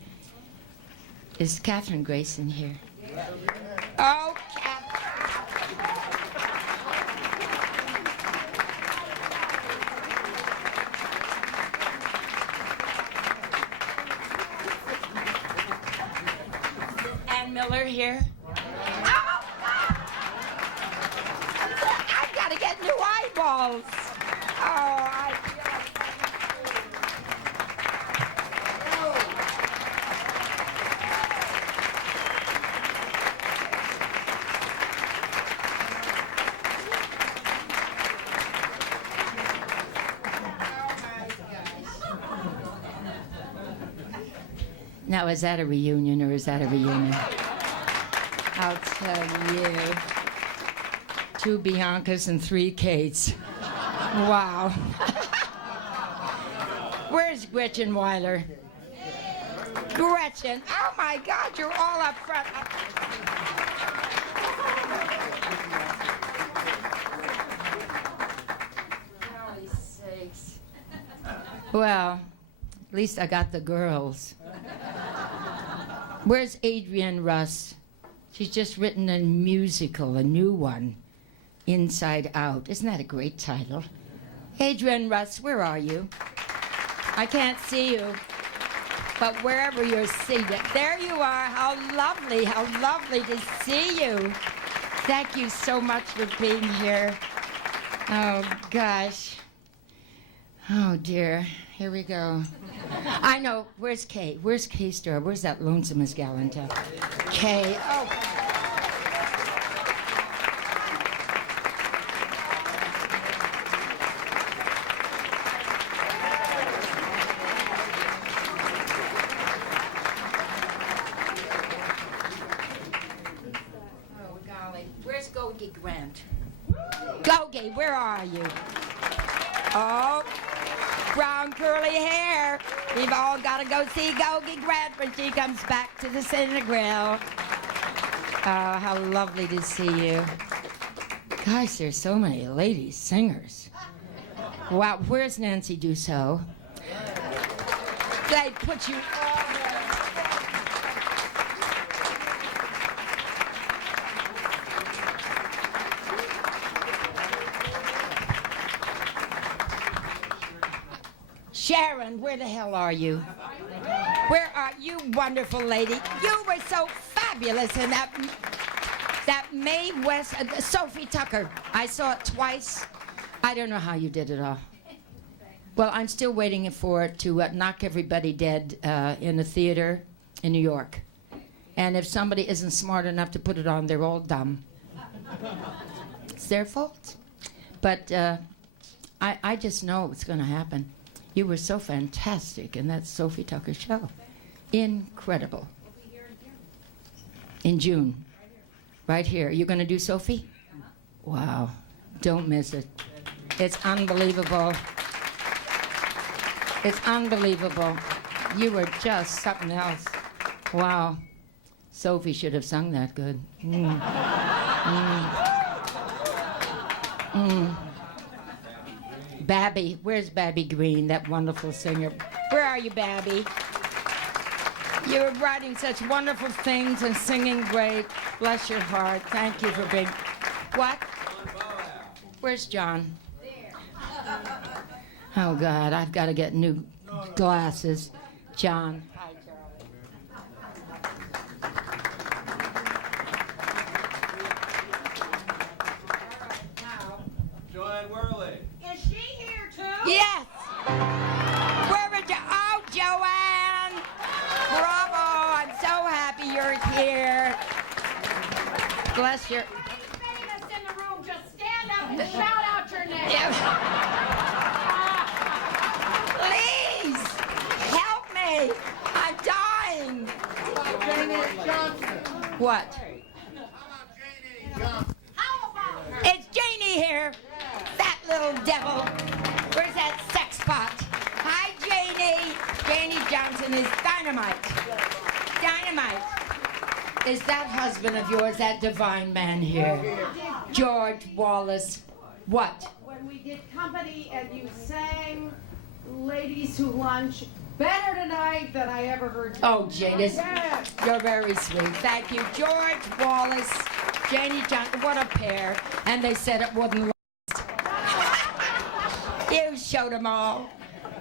Is Kathryn Grayson here? Oh, here. Oh, I've got to get new eyeballs. Oh, Now, is that a reunion or is that a reunion? I'll tell you. 2 Biancas and 3 Kates. Wow. Where's Gretchen Weiler? Gretchen, oh my God, you're all up front. Holy sakes. Well, at least I got the girls. Where's Adrienne Russ? She's just written a musical, a new one, Inside Out. Isn't that a great title? Adrienne Russ, where are you? I can't see you. but wherever you're seated, there you are. How lovely to see you. Thank you so much for being here. Oh, gosh. Oh, dear. Here we go. I know. Where's Kay? Where's Kay Star? Where's that lonesomest gal in town? Kay. Oh. Oh, golly. Where's Gogi Grant? Gogi, where are you? Oh. Brown curly hair. We've all got to go see Gogi Grant when she comes back to the Cinegrill. Oh, how lovely to see you. Gosh, there's so many lady singers. Wow, where's Nancy Dussault? They put you all there. Sharon, where the hell are you? Where are you, wonderful lady? You were so fabulous in that Mae West, Sophie Tucker. I saw it twice. I don't know how you did it all. Well, I'm still waiting for it to knock everybody dead in the theater in New York. And if somebody isn't smart enough to put it on, they're all dumb. It's their fault. But I just know it's going to happen. You were so fantastic in that Sophie Tucker show. Incredible. In June. Right here. You're going to do Sophie? Wow. Don't miss it. It's unbelievable. It's unbelievable. You were just something else. Wow. Sophie should have sung that good. Babby, where's Babby Green, that wonderful singer? Where are you, Babby? You were writing such wonderful things and singing great. Bless your heart. Thank you for being... What? Where's John? Oh, God, I've got to get new glasses. John. Hi, Charlie. Joan Worley. Is she here too? Yes. Where is oh, Joanne. Bravo. I'm so happy you're here. Bless your... Anybody that's in the room, just stand up and shout out your name. Please, help me. I'm dying. What? How about her? It's Janie here. That little devil. Where's that sex pot? Hi, Janie. Janie Johnson is dynamite. Dynamite. Is that husband of yours, that divine man here? George Wallace. What? When we did company and you sang Ladies Who Lunch better tonight than I ever heard you. Oh, Janie, Yes. you're very sweet. Thank you. George Wallace, Janie Johnson, what a pair. And they said it wouldn't last. You showed them all.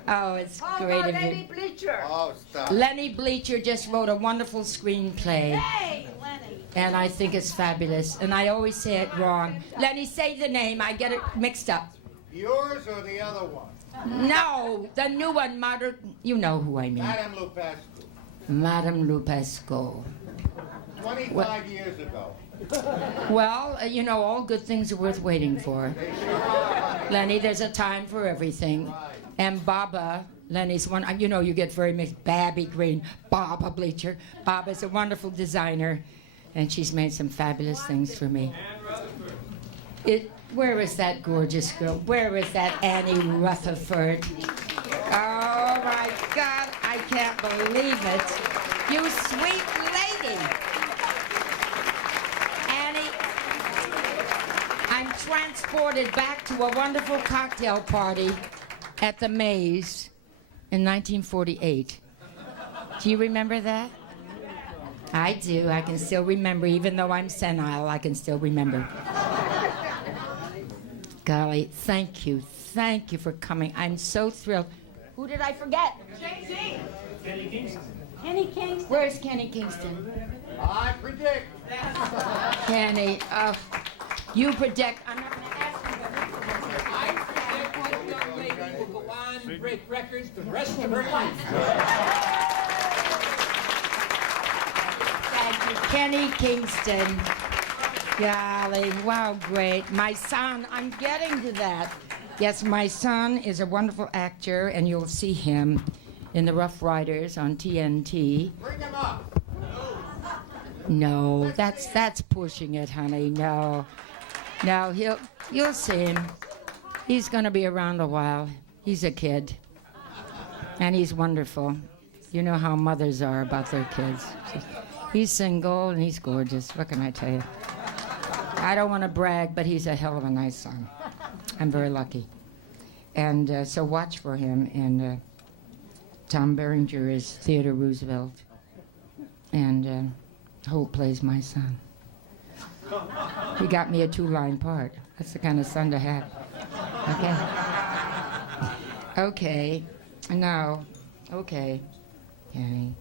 Oh, it's great of you. Lenny Bleacher. Oh, stop. Lenny Bleacher just wrote a wonderful screenplay. Hey, Lenny. And I think it's fabulous. And I always say it wrong. Lenny, say the name. I get it mixed up. Yours or the other one? No, the new one, you know who I mean. Madame Lupescu. Madame Lupescu. 25 years ago. Well, you know, all good things are worth waiting for. Lenny, there's a time for everything. And Baba, Lenny's one, you know, you get very mixed. Babby Green, Baba Bleacher. Baba's a wonderful designer, and she's made some fabulous things for me. Where is that gorgeous girl? Where is that Annie Rutherford? Oh, my God, I can't believe it. You sweet lady. Annie, I'm transported back to a wonderful cocktail party at the Maze in 1948. Do you remember that? I do. I can still remember. Even though I'm senile, I can still remember. Golly, thank you. Thank you for coming. I'm so thrilled. Who did I forget? JC. Kenny Kingston. Where's Kenny Kingston? I predict. Kenny, you predict. I'm not going to ask you. I predict that young lady will go on and break records the rest of her life. Thank you, Kenny Kingston. Golly, wow, great. My son, I'm getting to that. Yes, my son is a wonderful actor, and you'll see him in The Rough Riders on TNT. Bring him up. No, that's pushing it, honey. No, you'll see him. He's gonna be around a while. He's a kid, and he's wonderful. You know how mothers are about their kids. He's single and he's gorgeous. What can I tell you? I don't want to brag, but he's a hell of a nice son. I'm very lucky, and so watch for him. And Tom Berenger is Theodore Roosevelt, and Hope plays my son. He got me a 2-line part. That's the kind of son to have. Okay. Okay. Now, okay. Kenny.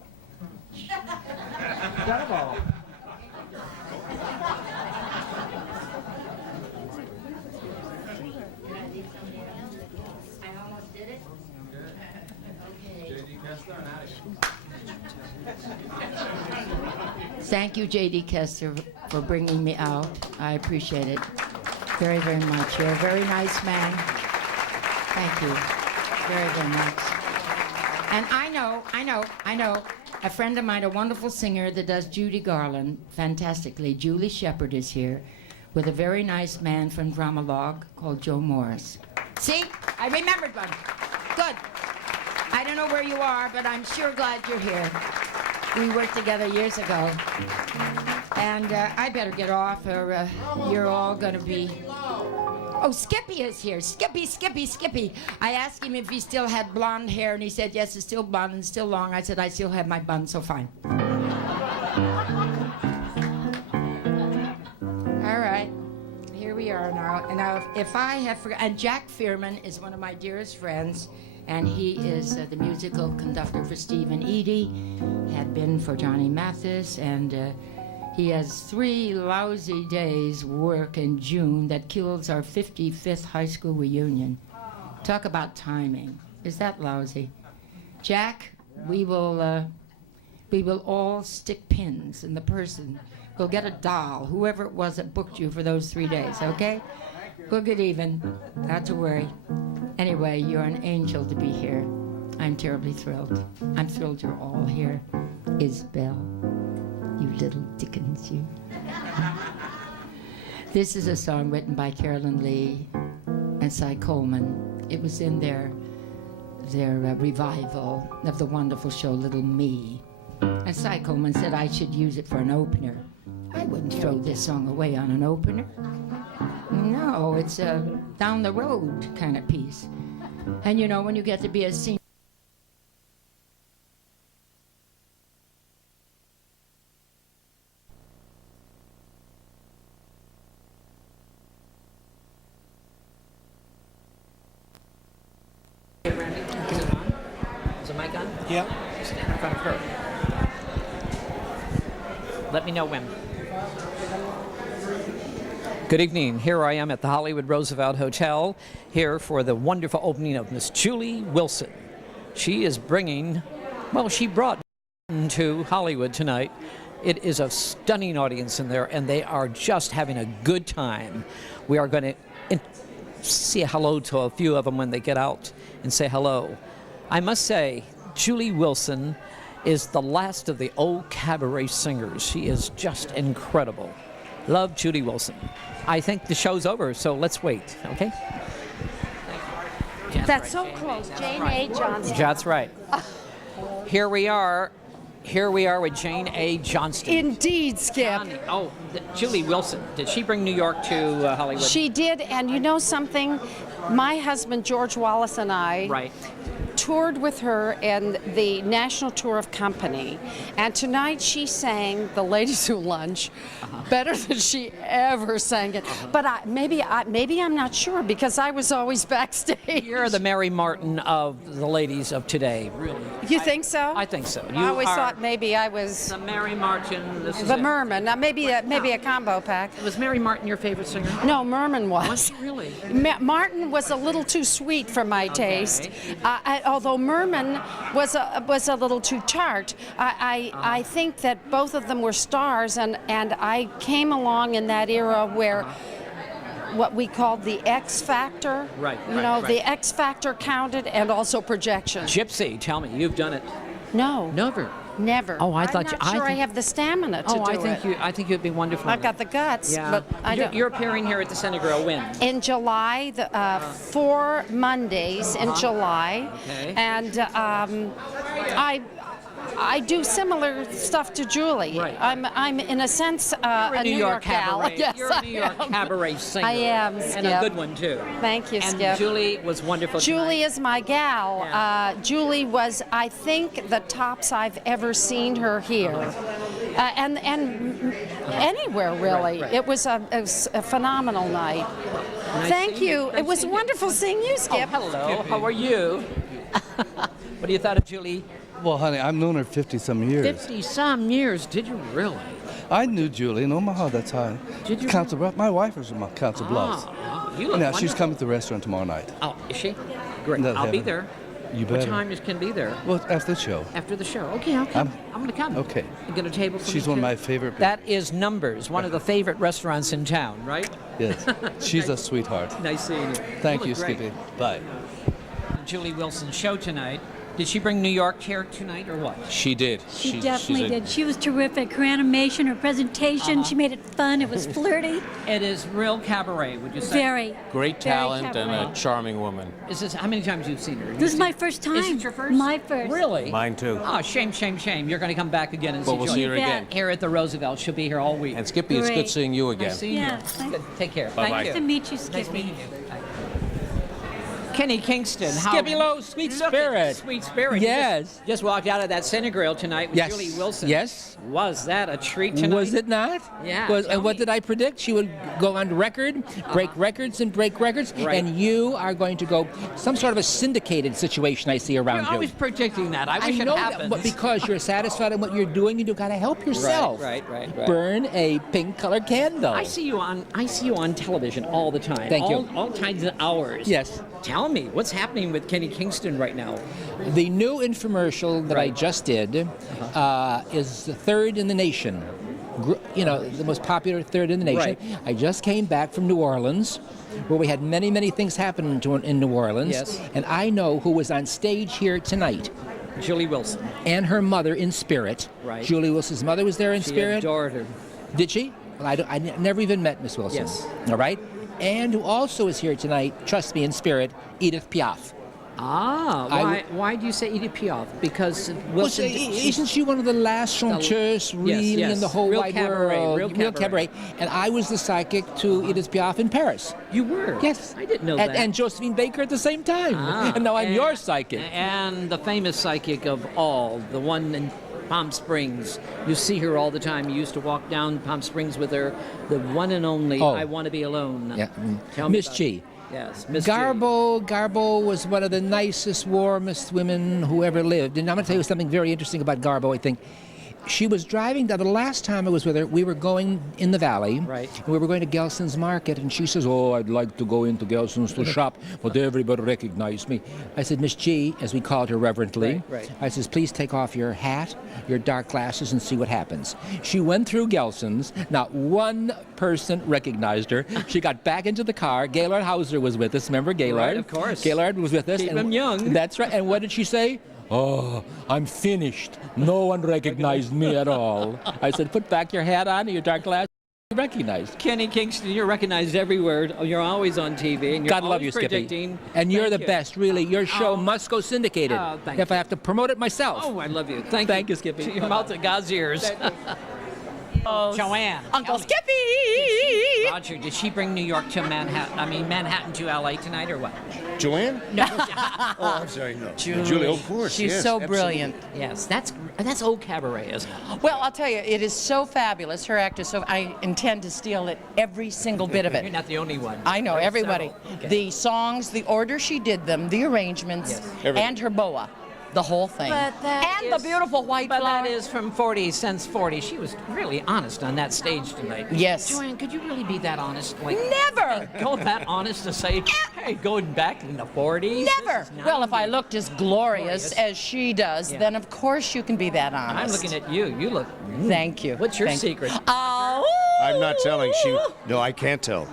Got a ball. I almost did it. Thank you, J.D. Kester, for bringing me out. I appreciate it very, very much. You're a very nice man. Thank you very, very much. And I know, a friend of mine, a wonderful singer that does Judy Garland fantastically, Julie Shepard, is here with a very nice man from Dramalogue called Joe Morris. See? I remembered one. Good. I don't know where you are, but I'm sure glad you're here. We worked together years ago. And I better get off, or you're all going to be... Oh, Skippy is here. Skippy. I asked him if he still had blonde hair, and he said, yes, it's still blonde and still long. I said, I still have my bun, so fine. All right. Here we are now. And now, if I have forgotten... And Jack Fearman is one of my dearest friends, and he is the musical conductor for Steve and Edie, had been for Johnny Mathis, and he has 3 lousy days work in June that kills our 55th high school reunion. Talk about timing. Is that lousy? Jack, we will all stick pins in the person. We'll get a doll, whoever it was that booked you for those 3 days, okay? We'll get even, not to worry. Anyway, you're an angel to be here. I'm terribly thrilled. I'm thrilled you're all here. Isabel, you little Dickens, you. This is a song written by Carolyn Lee and Cy Coleman. It was in their revival of the wonderful show Little Me. And Cy Coleman said I should use it for an opener. I wouldn't throw this song away on an opener. No, it's a down the road kind of piece. And you know, when you get to be a senior, Is it my gun? Yeah. Stand in front of her. Let me know when. Good evening. Here I am at the Hollywood Roosevelt Hotel, here for the wonderful opening of Miss Julie Wilson. She is bringing, well, she brought to Hollywood tonight. It is a stunning audience in there, and they are just having a good time. We are going to say hello to a few of them when they get out and say hello. I must say, Julie Wilson is the last of the old cabaret singers. She is just incredible. Love Julie Wilson. I think the show's over, so let's wait, okay? That's so close. Jane A. Johnston. That's right. Here we are with Jane A. Johnston. Indeed, Skip. Julie Wilson. Did she bring New York to Hollywood? She did, and you know something? My husband, George Wallace, and I Right. toured with her in the National Tour of Company, and tonight she sang "The Ladies Who Lunch" better than she ever sang it. But maybe I'm not sure because I was always backstage. You're the Mary Martin of the ladies of today, really. You think so? I think so. You I always are thought maybe I was the Mary Martin. This is the it. Merman. Now maybe a combo pack. Was Mary Martin your favorite singer? No, Merman was. Really? Martin was a little too sweet for my taste. Although Merman was a little too tart. I think that both of them were stars, and I came along in that era where what we called the X Factor. Right. The X Factor counted, and also projection. Gypsy, tell me, you've done it. No. Never. Never. Oh, I thought I'm you. not sure I have the stamina to do it. I think you'd be wonderful. I've got the guts, Yeah. but I don't. You're appearing here at the Cinegrill when? In July, 4 Mondays in July, Okay. and I do similar stuff to Julie. Right. I'm in a sense a New York gal. cabaret. Yes, You're a New York cabaret singer. I am, And Skip. a good one too. Thank you, And Skip. Julie was wonderful. Julie is my gal. Yeah. Julie was, I think, the tops I've ever seen her here, and anywhere really. Right. It was a phenomenal night. Thank you. It was wonderful seeing you, Skip. Oh, hello. How are you? What do you thought of Julie? Well, honey, I've known her 50-some years. 50-some years. Did you really? I knew Julie in Omaha that time. Did you? Council Bluffs. My wife was from Council Bluffs. You look Now, she's wonderful. coming to the restaurant tomorrow night. Oh, is she? Great. No, I'll be heaven. there. You What better. time can be there? Well, after the show. After the show. Okay, I'll come. I'm going to come. Okay. You get a table for She's me one of too? my favorite. That is Numbers, one of the favorite restaurants in town, right? Yes. She's a sweetheart. Nice seeing you. Thank You you, look great. Skippy. Bye. Julie Wilson's show tonight. Did she bring New York here tonight or what? She did. She definitely did. She was terrific. Her animation, her presentation, she made it fun. It was flirty. It is real cabaret, would you say? Very. Great Very talent and a cabaret. charming woman. Is this how many times you've seen her? This is my first time. Is it your first? My first. Really? Mine too. Oh, shame. You're going to come back again and see But we'll Joan. see her You bet. again. Here at the Roosevelt. She'll be here all week. And Skippy, it's good Great. seeing you again. Nice seeing Yeah, you. nice- Good. Take care. Bye-bye. Thank you. Nice to meet you, Nice Skippy. meeting you. Kenny Kingston. Skippy Lowe, sweet Look at spirit. Sweet spirit. Yes. Just walked out of that Cinegrill tonight with Yes. Julie Wilson. Yes. Was that a treat tonight? Was it not? Yeah, Was, tell and what me. did I predict? She would go on record, break records and break records, Right. and you are going to go some sort of a syndicated situation I see around You're you. always predicting that. I wish know it that, happened. but because you're satisfied in what you're doing, you got to help yourself. Right. Burn a pink colored candle. I see you on television all the time. Thank you. All kinds of hours. Yes. Tell me, what's happening with Kenny Kingston right now? The new infomercial that I Right. just did is the third in the nation. The most popular third in the nation. Right. I just came back from New Orleans, where we had many, many things happen in New Orleans. Yes. And I know who was on stage here tonight. Julie Wilson. And her mother in spirit. Right. Julie Wilson's mother was there in She spirit. adored her. Did she? Well, I never even met Miss Wilson. Yes. All right. And who also is here tonight, trust me, in spirit, Edith Piaf. Why do you say Edith Piaf? Because Wilson. Isn't she one of the last chanteuses really yes. in the whole Real wide cabaret, world? real cabaret. And I was the psychic to Edith Piaf in Paris. You were? Yes. I didn't know and, that. And Josephine Baker at the same time. And now I'm your psychic. And the famous psychic of all, the one in Palm Springs. You see her all the time. You used to walk down Palm Springs with her. The one and only I Want to Be Alone. Yeah. Tell me Miss about G. Yes, Miss G. Garbo was one of the nicest, warmest women who ever lived. And I'm going to tell you something very interesting about Garbo, I think. She was driving down, the last time I was with her, we were going in the valley. Right. And we were going to Gelson's Market, and she says, "Oh, I'd like to go into Gelson's to shop, but everybody recognized me." I said, "Miss G," as we called her reverently, Right. I says, "Please take off your hat, your dark glasses, and see what happens." She went through Gelson's. Not one person recognized her. She got back into the car. Gaylord Hauser was with us. Remember Gaylord? Right, of course. Gaylord was with us. Keep him young. That's right. And what did she say? "Oh, I'm finished. No one recognized me at all." I said, "Put back your hat on and your dark glasses. You're recognized." Kenny Kingston, you're recognized everywhere. You're always on TV, and you're God love always you, Skippy. predicting. And you're Thank the you. best, really. Your show Oh. must go syndicated. Oh, thank if you. I have to promote it myself. Oh, I love you. Thank you, Skippy. Your mouth at God's ears. Oh, Joanne. Uncle tell me. Skippy! Roger, did she bring New York to Manhattan? I mean, Manhattan to LA tonight, or what? Joanne? No. Oh, I'm sorry, no. Julie, of course. She's yes, so absolutely. brilliant. Yes, that's old cabaret, isn't it? Well, I'll tell you, it is so fabulous. Her act is so. I intend to steal it, every single bit of You're it. not the only one. I know, There's everybody. several. Okay. The songs, the order she did them, the arrangements, Yes. Everything. and her boa, the whole thing. But that and is- the beautiful white But flower. that is from 40, since 40. She was really honest on that stage tonight. Yes. Joanne, could you really be that honest? Like, Never! go that honest to say, hey, going back in the 40s? Never. this is Well, if I 90s. looked as glorious as she does, Yeah. then of course you can be that honest. I'm looking at you. You look. Thank you. What's your Thank you. secret? Oh. I'm not telling. No, I can't tell.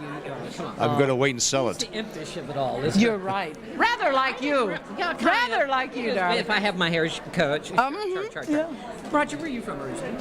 I'm going to wait and sell It's it. the impish of it all, isn't You're it? right. Rather like you. Yeah, Rather like you, darling. If I have my hair coach. Yeah. Roger, where are you from originally?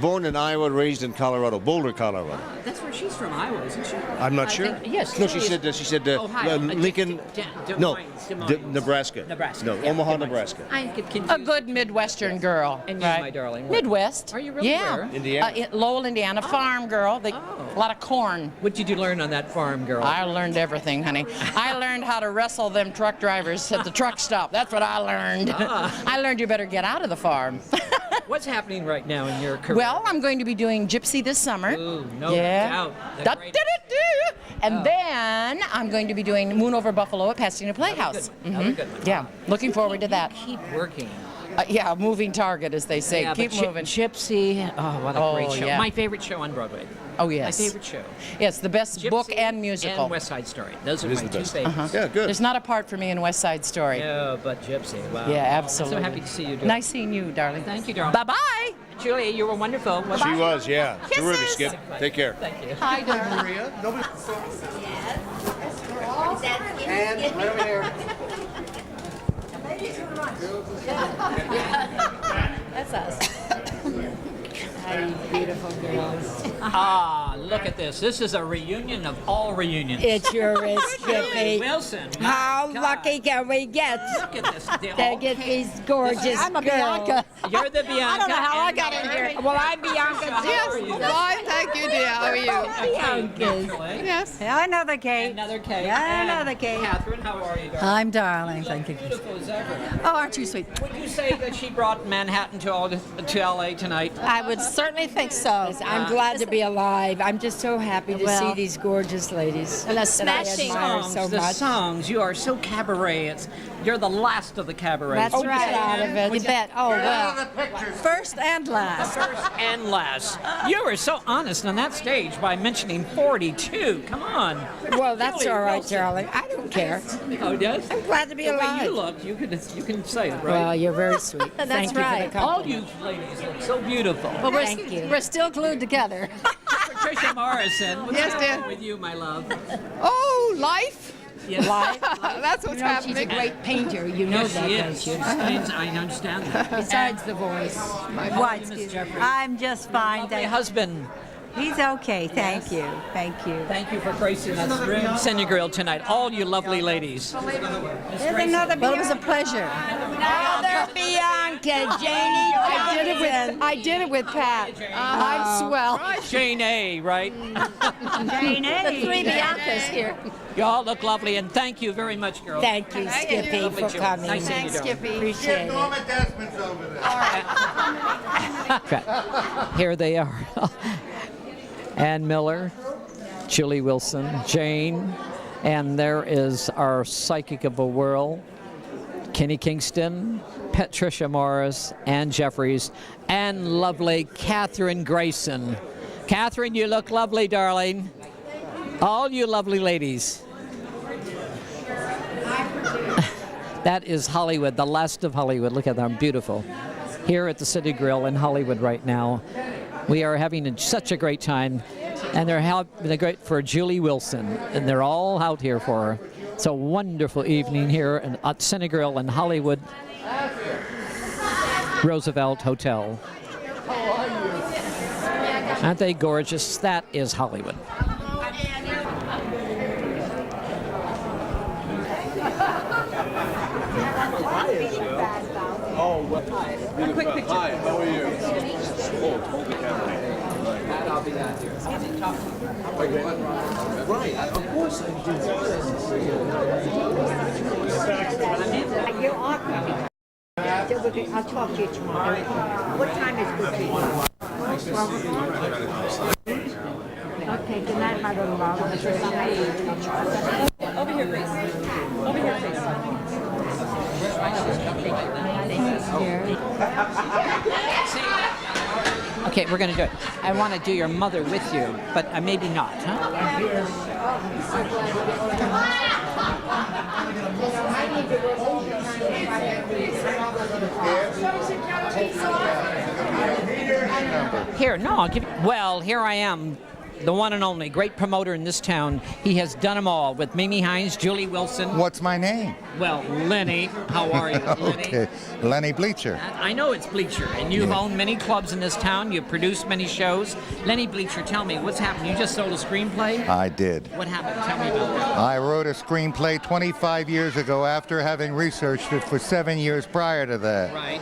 Born in Iowa, raised in Colorado, Boulder, Colorado. That's where she's from, Iowa, isn't she? I'm not I sure. think- yes. No, she said Ohio. Lincoln. Des No, Moines. Nebraska. Nebraska. No, Yeah, Omaha, Des Moines. Nebraska. I get confused. A good Midwestern girl. And you, right? my darling. where? Midwest. Are you really? Yeah. Where? Indiana. In Lowell, Indiana. Farm girl. A lot of corn. What did you learn on that farm, girl? I learned everything, honey. I learned how to wrestle them truck drivers at the truck stop. That's what I learned. I learned you better get out of the farm. What's happening right now in your career? Well, I'm going to be doing Gypsy this summer. Ooh, no yeah. doubt. The Da, great- da, da, da. And then I'm going to be doing Moon Over Buffalo at Pasadena Playhouse. Another good one. Yeah, looking forward to that. Keep working. Yeah, moving target, as they say. Yeah, Keep but moving. Gypsy. Oh, what a great show. yeah. My favorite show on Broadway. Oh, yes. My favorite show. Yes, the best Gypsy book and musical. And West Side Story. Those are It is my the two best. favorites. Yeah, good. There's not a part for me in West Side Story. No, but Gypsy. Wow. Yeah, absolutely. I'm so happy to see you. Doing. Nice seeing you, darling. Thank you, darling. Bye-bye. Julie, you were wonderful. She was, yeah. Terrific, Kisses. Skip. Take care. Thank you. Hi, darling. Maria, nobody. And right over here. That's us. Beautiful girls. Ah, look at this. This is a reunion of all reunions. It sure is, Julie Skippy. Wilson. my How God. lucky can we get Look at this. They to all get came- these gorgeous I'm a girls? Bianca. You're the Bianca. I don't know how I and got in here. Well, I'm Bianca. How are you? Fine, thank you, dear. How are you? Biancas. Naturally. Yes. Another Kate. Another Kate. Yeah, And another Kate. Catherine, how are you, darling? I'm darling, thank you. Beautiful as ever. Oh, aren't you sweet? Would you say that she brought Manhattan to LA tonight? I would certainly think so. I'm glad to be alive. I'm just so happy to Well- see these gorgeous ladies. And a that I smashing admire songs, so the much. songs. You are so cabaret. You're the last of the cabarets. That's right. Get out of it. You bet. Oh, Get out well. of the pictures. First and last. First and last. You were so honest on that stage by mentioning 42. Come on. Well, that's Julie all right, Wilson. darling. I don't care. Oh, yes? I'm glad to be The way alive. you look, you can say it, right? Well, you're very sweet. That's Thank you right. for the All compliment. you ladies look so beautiful. But we're, Thank you. we're still glued together. Patricia Morrison, what's Yes, going dear. on with you, my love? Oh, life. Yes. That's what's You know, she's a great painter. You know Yes, that, she don't is. you? I understand that. Besides the voice. What? Miss Jeffrey. I'm just fine, My thank you. husband, He's okay, thank you. Thank you. thank you for gracing us room Cinegrill tonight. All you lovely ladies. There's another Well, it was a pleasure. Another Bianca, Janie. I did it with Pat. I'm swell. Jane A, right? Jane A. Three Biancas here. You all look lovely, and thank you very much, girls. Thank you, Skippy, Lovely for Julie. coming. Nice seeing you, darling. Appreciate Get it. Norma Desmond's over there. Here they are. Ann Miller, Julie Wilson, Jane, and there is our psychic of the world, Kenny Kingston, Patricia Morris, Ann Jeffries, and lovely Kathryn Grayson. Kathryn, you look lovely, darling. All you lovely ladies. That is Hollywood, the last of Hollywood. Look at them, beautiful. Here at the Cinegrill in Hollywood right now. We are having such a great time, and they're having a great for Julie Wilson, and they're all out here for her. It's a wonderful evening here at Cinegrill in Hollywood, Roosevelt Hotel. Aren't they gorgeous? That is Hollywood. Hi, how are you? I'll be back here. Right, of course I do. You're awkward. I'll talk to you tomorrow. What time is good for you? Okay, good night, my little love. Over here, please. Over here, please. Okay, we're going to do it. I want to do your mother with you, but maybe not, huh? Here, no, I'll give you. Well, here I am. The one and only great promoter in this town. He has done them all with Mimi Hines, Julie Wilson. What's my name? Well, Lenny. How are you, Lenny? Okay, Lenny Bleacher. I know it's Bleacher, and you've owned many clubs in this town. You've produced many shows. Lenny Bleacher, tell me, what's happened? You just sold a screenplay? I did. What happened? Tell me about that. I wrote a screenplay 25 years ago after having researched it for 7 years prior to that. Right.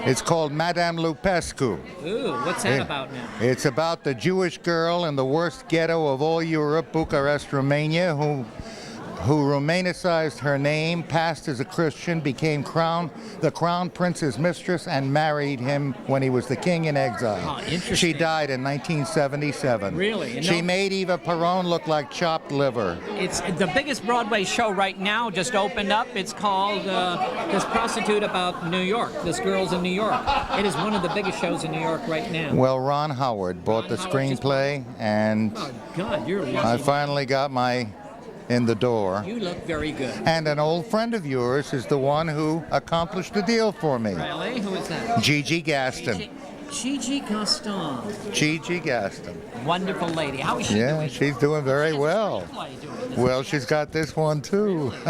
It's called Madame Lupescu. Ooh, what's that about now? It's about the Jewish girl in the worst ghetto of all Europe, Bucharest, Romania, who Romanicized her name, passed as a Christian, became the crown prince's mistress, and married him when he was the king in exile. Oh, interesting. She died in 1977. Really? She made Eva Peron look like chopped liver. It's the biggest Broadway show right now, just opened up. It's called This Prostitute About New York. This Girl's in New York. It is one of the biggest shows in New York right now. Well, Ron Howard bought the screenplay, and Oh, God, you're lucky. I finally got my in the door. You look very good. And an old friend of yours is the one who accomplished the deal for me. Really? Who is that? Gigi Gaston. Gigi Gaston. Gigi Gaston. Wonderful lady. How is she Yeah, doing? she's doing very well. Play doing this. Well, she's got this one too. Is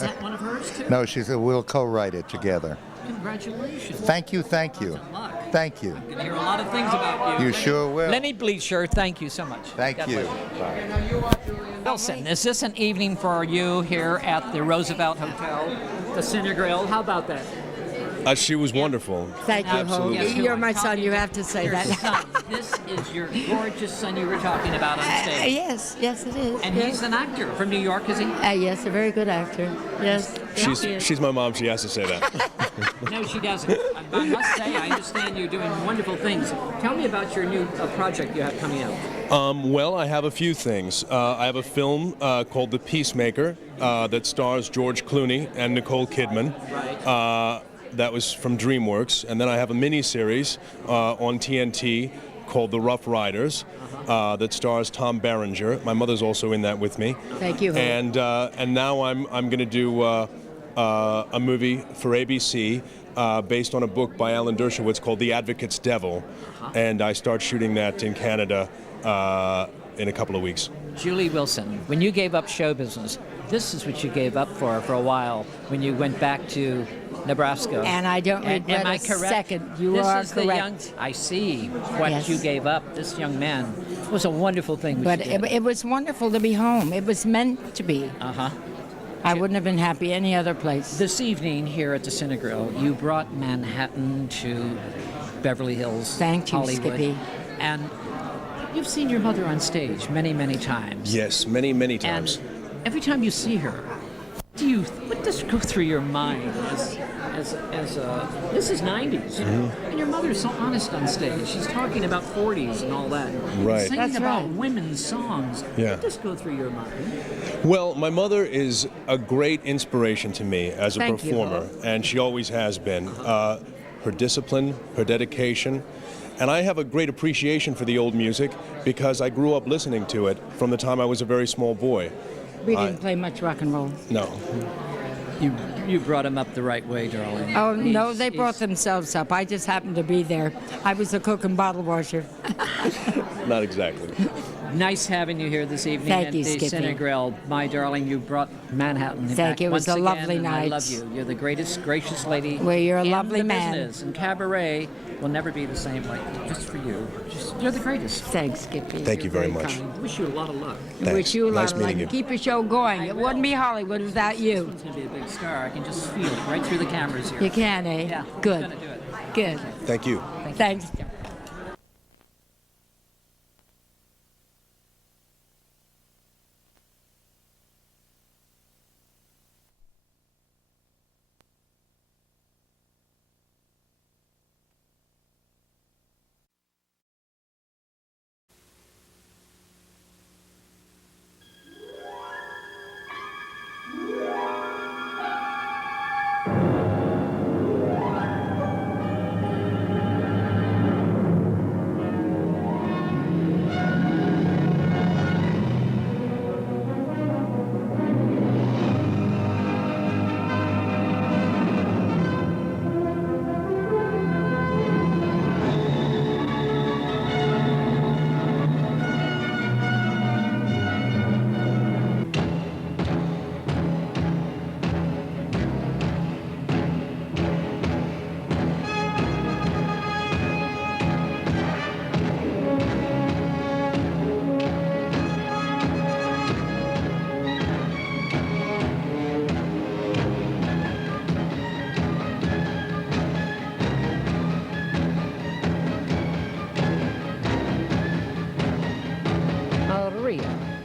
that one of hers too? No, we'll co-write it together. Congratulations. Thank you, thank you. Luck. Thank you. I'm going to hear a lot of things about you. You sure will. Lenny Bleacher, thank you so much. Thank God you. bless Wilson, is this an evening for you here at the Roosevelt Hotel, the Cinegrill? How about that? She was wonderful. Thank you, Hope. Absolutely. Yes, You're my son. You have to say Your that. son. This is your gorgeous son you were talking about on stage. Yes, yes, it is. And yes. he's an actor from New York, is he? Yes, a very good actor. Yes. She's my mom. She has to say that. No, she doesn't. I must say, I understand you're doing wonderful things. Tell me about your new project you have coming out. Well, I have a few things. I have a film called The Peacemaker that stars George Clooney and Nicole Kidman. Right. That was from DreamWorks. And then I have a mini-series on TNT called The Rough Riders that stars Tom Berenger. My mother's also in that with me. Thank you, Hope. And now I'm going to do a movie for ABC based on a book by Alan Dershowitz called The Advocate's Devil. And I start shooting that in Canada in a couple of weeks. Julie Wilson, when you gave up show business, this is what you gave up for a while when you went back to Nebraska. And I don't regret Am I a correct? second. You this are is correct. The young, I see what Yes. you gave up. This young man was a wonderful thing. But it was wonderful to be home. It was meant to be. Uh-huh. I wouldn't have been happy any other place. This evening here at the Cinegrill, you brought Manhattan to Beverly Hills, Thank you, Hollywood. Skippy. And you've seen your mother on stage many, many times. Yes, many, many times. And every time you see her, what does go through your mind as this is 90s, you know? And your mother's so honest on stage. She's talking about 40s and all that. Right. Singing That's about right. women's songs. Yeah. What does go through your mind? Well, my mother is a great inspiration to me as a Thank you, performer, and she always has been. Her discipline, her dedication, and I have a great appreciation for the old music because I grew up listening to it from the time I was a very small boy. We didn't play much rock and roll. No. You brought him up the right way, darling. Oh, no, they brought themselves up. I just happened to be there. I was a cook and bottle washer. Not exactly. Nice having you here this evening Thank at you, the Skippy. Cinegrill. My darling, you brought Manhattan Thank back you. It was once a again, lovely and I night. love you. You're the greatest, gracious lady. Well, you're a in lovely the man. business, and cabaret will never be the same like just for you. You're the greatest. Thanks, Skippy. Thank you very much. Kind. Wish you a lot of luck. Thanks. Wish you a lot Nice of luck. meeting you. Keep your show going. It wouldn't be Hollywood without you. It's going to be a big star. I can just feel it right through the cameras here. You can, eh? Yeah. Good. Gonna do it. Good. Thank you. Thanks.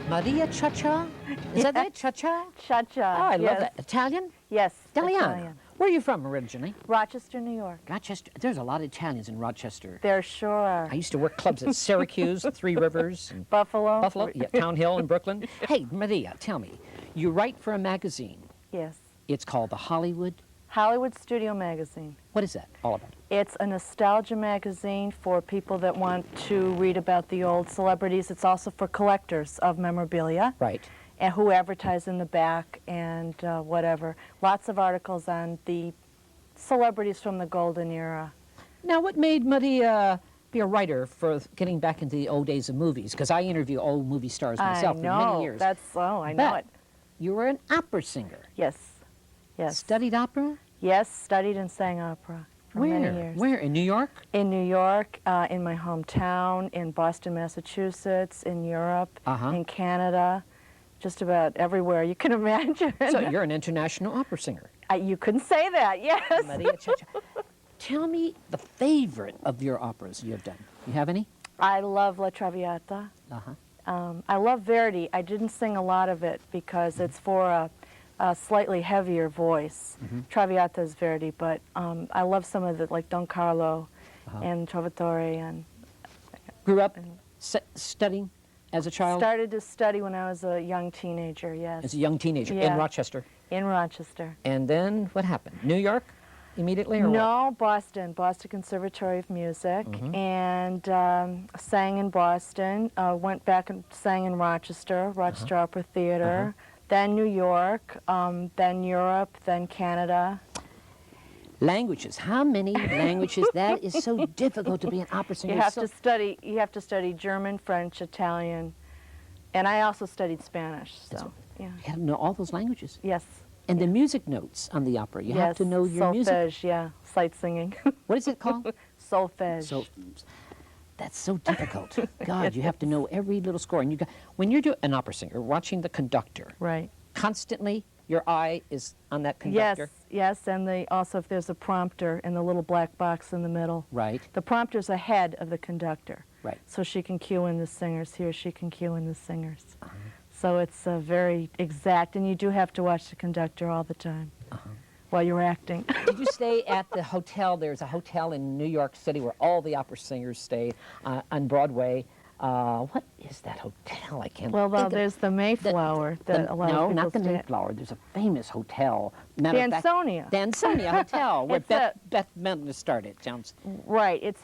Maria Cha-Cha? Is that it? Cha-Cha? Cha-Cha. Oh, I love yes. that. Italian? Yes. Italiano. Where are you from originally? Rochester, New York. Rochester. There's a lot of Italians in Rochester. There sure are. I used to work clubs at Syracuse, Three Rivers, and Buffalo. Buffalo, yeah, Town Hill in Brooklyn. Hey, Maria, tell me, you write for a magazine. Yes. It's called the Hollywood Studio Magazine. What is that all about? It's a nostalgia magazine for people that want to read about the old celebrities. It's also for collectors of memorabilia. Right. And who advertise in the back and whatever. Lots of articles on the celebrities from the golden era. Now, what made Maria be a writer for getting back into the old days of movies? Because I interview old movie stars myself for many years. I know it. You were an opera singer. Yes. Yes. Studied opera? Yes, studied and sang opera for many Where? years. Where? In New York? In New York, in my hometown, in Boston, Massachusetts, in Europe, in Canada, just about everywhere you can imagine. So you're an international opera singer. You couldn't say that, yes. Maria Cha-Cha. Tell me the favorite of your operas you have done. You have any? I love La Traviata. I love Verdi. I didn't sing a lot of it because it's for a slightly heavier voice. Traviata is Verdi, but I love some of the, like Don Carlo and Trovatore. And grew up studying as a child? Started to study when I was a young teenager, yes. As a young teenager in Rochester? In Rochester. And then what happened? New York immediately or No, Boston Conservatory of Music, and sang in Boston, went back and sang in Rochester Opera Theater, then New York, then Europe, then Canada. Languages. How many languages? That is so difficult to be an opera singer. You have to study German, French, Italian, and I also studied Spanish. So yeah. You have to know all those languages. Yes. And the music notes on the opera. You have to know your music. Solfege, yeah, sight singing. What is it called? Solfege. So, that's so difficult. God, you have to know every little score. And when you're an opera singer, watching the conductor, right? Constantly, your eye is on that conductor. Yes, and also if there's a prompter in the little black box in the middle. Right. The prompter's ahead of the conductor. Right. So she can cue in the singers. He or she can cue in the singers. So it's very exact, and you do have to watch the conductor all the time while you're acting. Did you stay at the hotel? There's a hotel in New York City where all the opera singers stay on Broadway. What is that hotel? I can't think of. There's the Mayflower. No, not the Mayflower. There's a famous hotel. Dansonia. Dansonia Hotel, where Beth Midler started. Right. It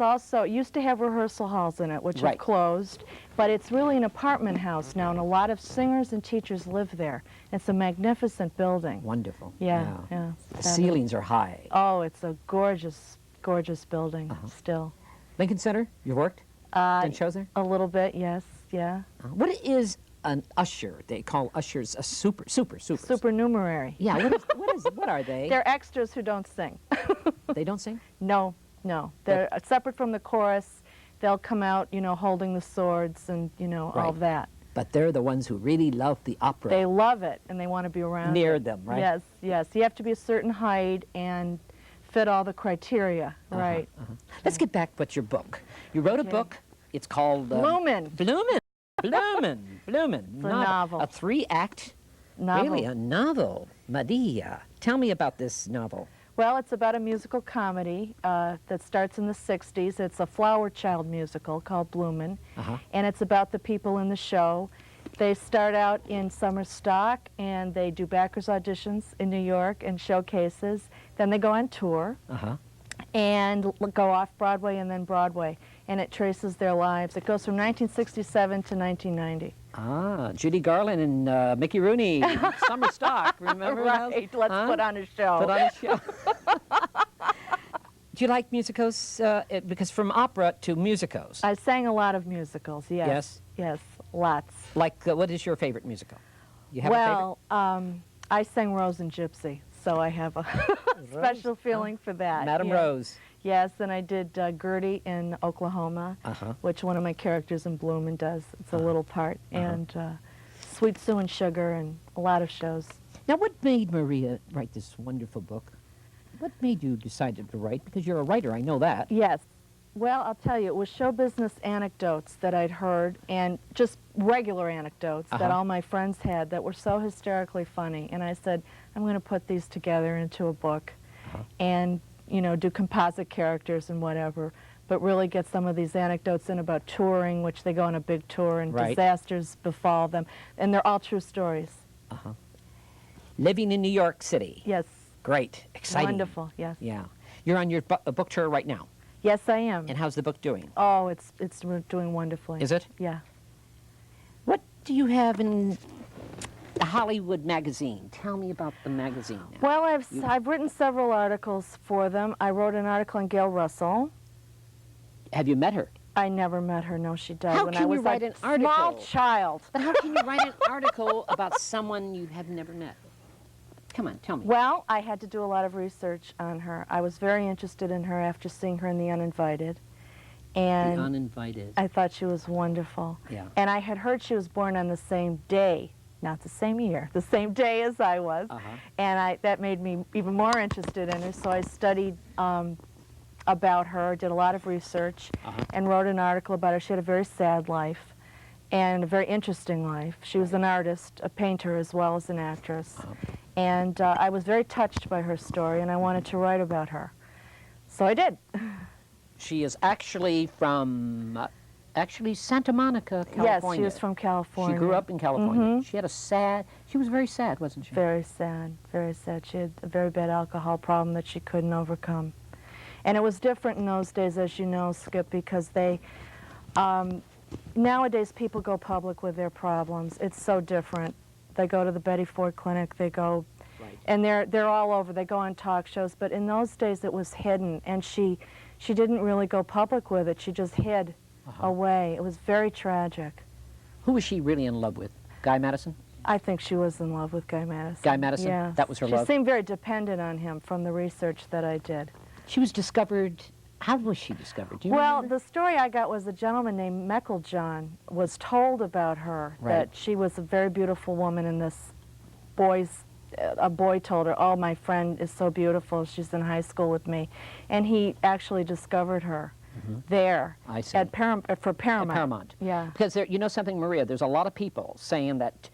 used to have rehearsal halls in it, which have closed, but it's really an apartment house now, and a lot of singers and teachers live there. It's a magnificent building. Wonderful. Yeah. The ceilings are high. Oh, it's a gorgeous, gorgeous building still. Lincoln Center, you worked? Done shows there? A little bit, yes, yeah. What is an usher? They call ushers a supers. Supernumerary. Yeah, what are they? They're extras who don't sing. They don't sing? No. They're separate from the chorus. They'll come out, holding the swords and, all that. But they're the ones who really love the opera. They love it, and they want to be around near it. them, right? Yes. You have to be a certain height and fit all the criteria, right? Let's get back to your book. You wrote a book. It's called Bloomin'. Bloomin'. It's a novel. A 3-act novel. Really, a novel. Maria, tell me about this novel. Well, it's about a musical comedy that starts in the 60s. It's a flower child musical called Bloomin', and it's about the people in the show. They start out in summer stock, and they do backers auditions in New York and showcases. Then they go on tour and go off Broadway and then Broadway, and it traces their lives. It goes from 1967 to 1990. Judy Garland and Mickey Rooney, summer stock, remember Right, those? let's put on a show. Put on a show. Do you like musicals? Because from opera to musicals. I sang a lot of musicals, yes. Yes, lots. Like, what is your favorite musical? You have a favorite? I sang Rose and Gypsy, so I have a special feeling for that. Madame Rose. Yes, and I did Gertie in Oklahoma, which one of my characters in Bloomin' does. It's a little part. And Sweet Sue and Sugar and a lot of shows. Now, what made Maria write this wonderful book? What made you decide to write? Because you're a writer, I know that. Yes. Well, I'll tell you, it was show business anecdotes that I'd heard, and just regular anecdotes that all my friends had that were so hysterically funny. And I said, I'm going to put these together into a book and, you know, do composite characters and whatever, but really get some of these anecdotes in about touring, which they go on a big tour, and disasters befall them. And they're all true stories. Living in New York City. Yes. Great. Exciting. Wonderful, yes. Yeah. You're on your book tour right now. Yes, I am. And how's the book doing? Oh, it's doing wonderfully. Is it? Yeah. What do you have in the Hollywood magazine? Tell me about the magazine now. Well, I've written several articles for them. I wrote an article on Gail Russell. Have you met her? I never met her. No, she died How when can I was you write a an article? small child. But how can you write an article about someone you have never met? Come on, tell me. Well, I had to do a lot of research on her. I was very interested in her after seeing her in The Uninvited. And The Uninvited. I thought she was wonderful. Yeah. And I had heard she was born on the same day, not the same year, the same day as I was. And that made me even more interested in her, so I studied about her, did a lot of research, and wrote an article about her. She had a very sad life and a very interesting life. She was an artist, a painter as well as an actress. And I was very touched by her story, and I wanted to write about her. So I did. She is actually from, Santa Monica, California. Yes, she was from California. She grew up in California. She had she was very sad, wasn't she? Very sad, very sad. She had a very bad alcohol problem that she couldn't overcome. And it was different in those days, as you know, Skip, because nowadays people go public with their problems. It's so different. They go to the Betty Ford Clinic, they go, and they're all over. They go on talk shows, but in those days it was hidden, and she didn't really go public with it. She just hid away. It was very tragic. Who was she really in love with? Guy Madison? I think she was in love with Guy Madison. Guy Madison? Yeah. That was her love? She seemed very dependent on him from the research that I did. She was discovered, how was she discovered? Do you Well, remember? the story I got was a gentleman named Mecklejohn was told about her, that she was a very beautiful woman, and this a boy told her, oh, my friend is so beautiful, she's in high school with me. And he actually discovered her there at Paramount. At Paramount. Yeah. Because you know something, Maria, there's a lot of people saying that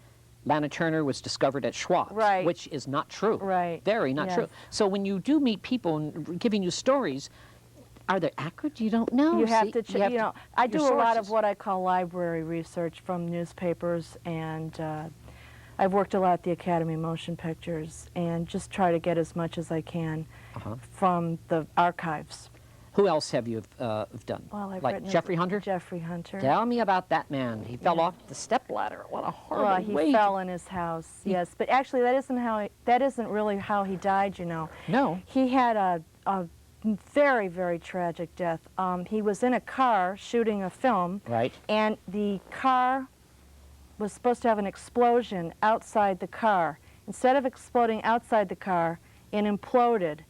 Lana Turner was discovered at Schwab's, which is not true. Right. Very not true. So when you do meet people and giving you stories, are they accurate? You don't know. You have to, you know, I do a lot of sources. what I call library research from newspapers, and I've worked a lot at the Academy of Motion Pictures, and just try to get as much as I can from the archives. Who else have you done? Well, I've like written Jeffrey Hunter? Jeffrey Hunter. Tell me about that man. He fell off the stepladder. What a horrible Well, he fell in his house, yes. But actually, that isn't really how he died, you know. No. He had a very, very tragic death. He was in a car shooting a film. Right. And the car was supposed to have an explosion outside the car. Instead of exploding outside the car, it imploded.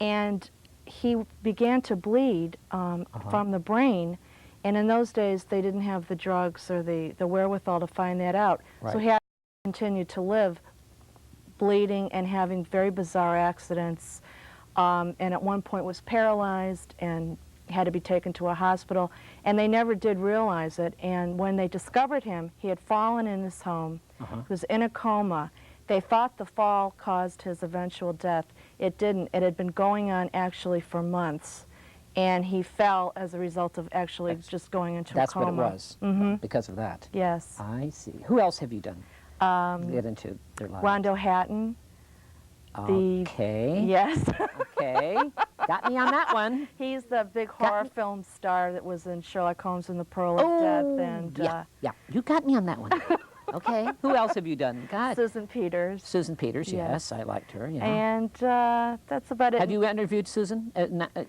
And he began to bleed from the brain, and in those days they didn't have the drugs or the wherewithal to find that out. So he had to continue to live bleeding and having very bizarre accidents, and at one point was paralyzed and had to be taken to a hospital, and they never did realize it. And when they discovered him, he had fallen in his home. He was in a coma. They thought the fall caused his eventual death. It didn't. It had been going on actually for months, and he fell as a result of actually just going into a coma. That's what it was, because of that. Yes. I see. Who else have you done? Get into their lives. Rondo Hatton. Okay. Yes. Okay. Got me on that one. He's the big horror film star that was in Sherlock Holmes and the Pearl of Death. And yeah, you got me on that one. Okay. Who else have you done? God. Susan Peters. Susan Peters, yes, I liked her. Yeah. And that's about it. Have you interviewed Susan?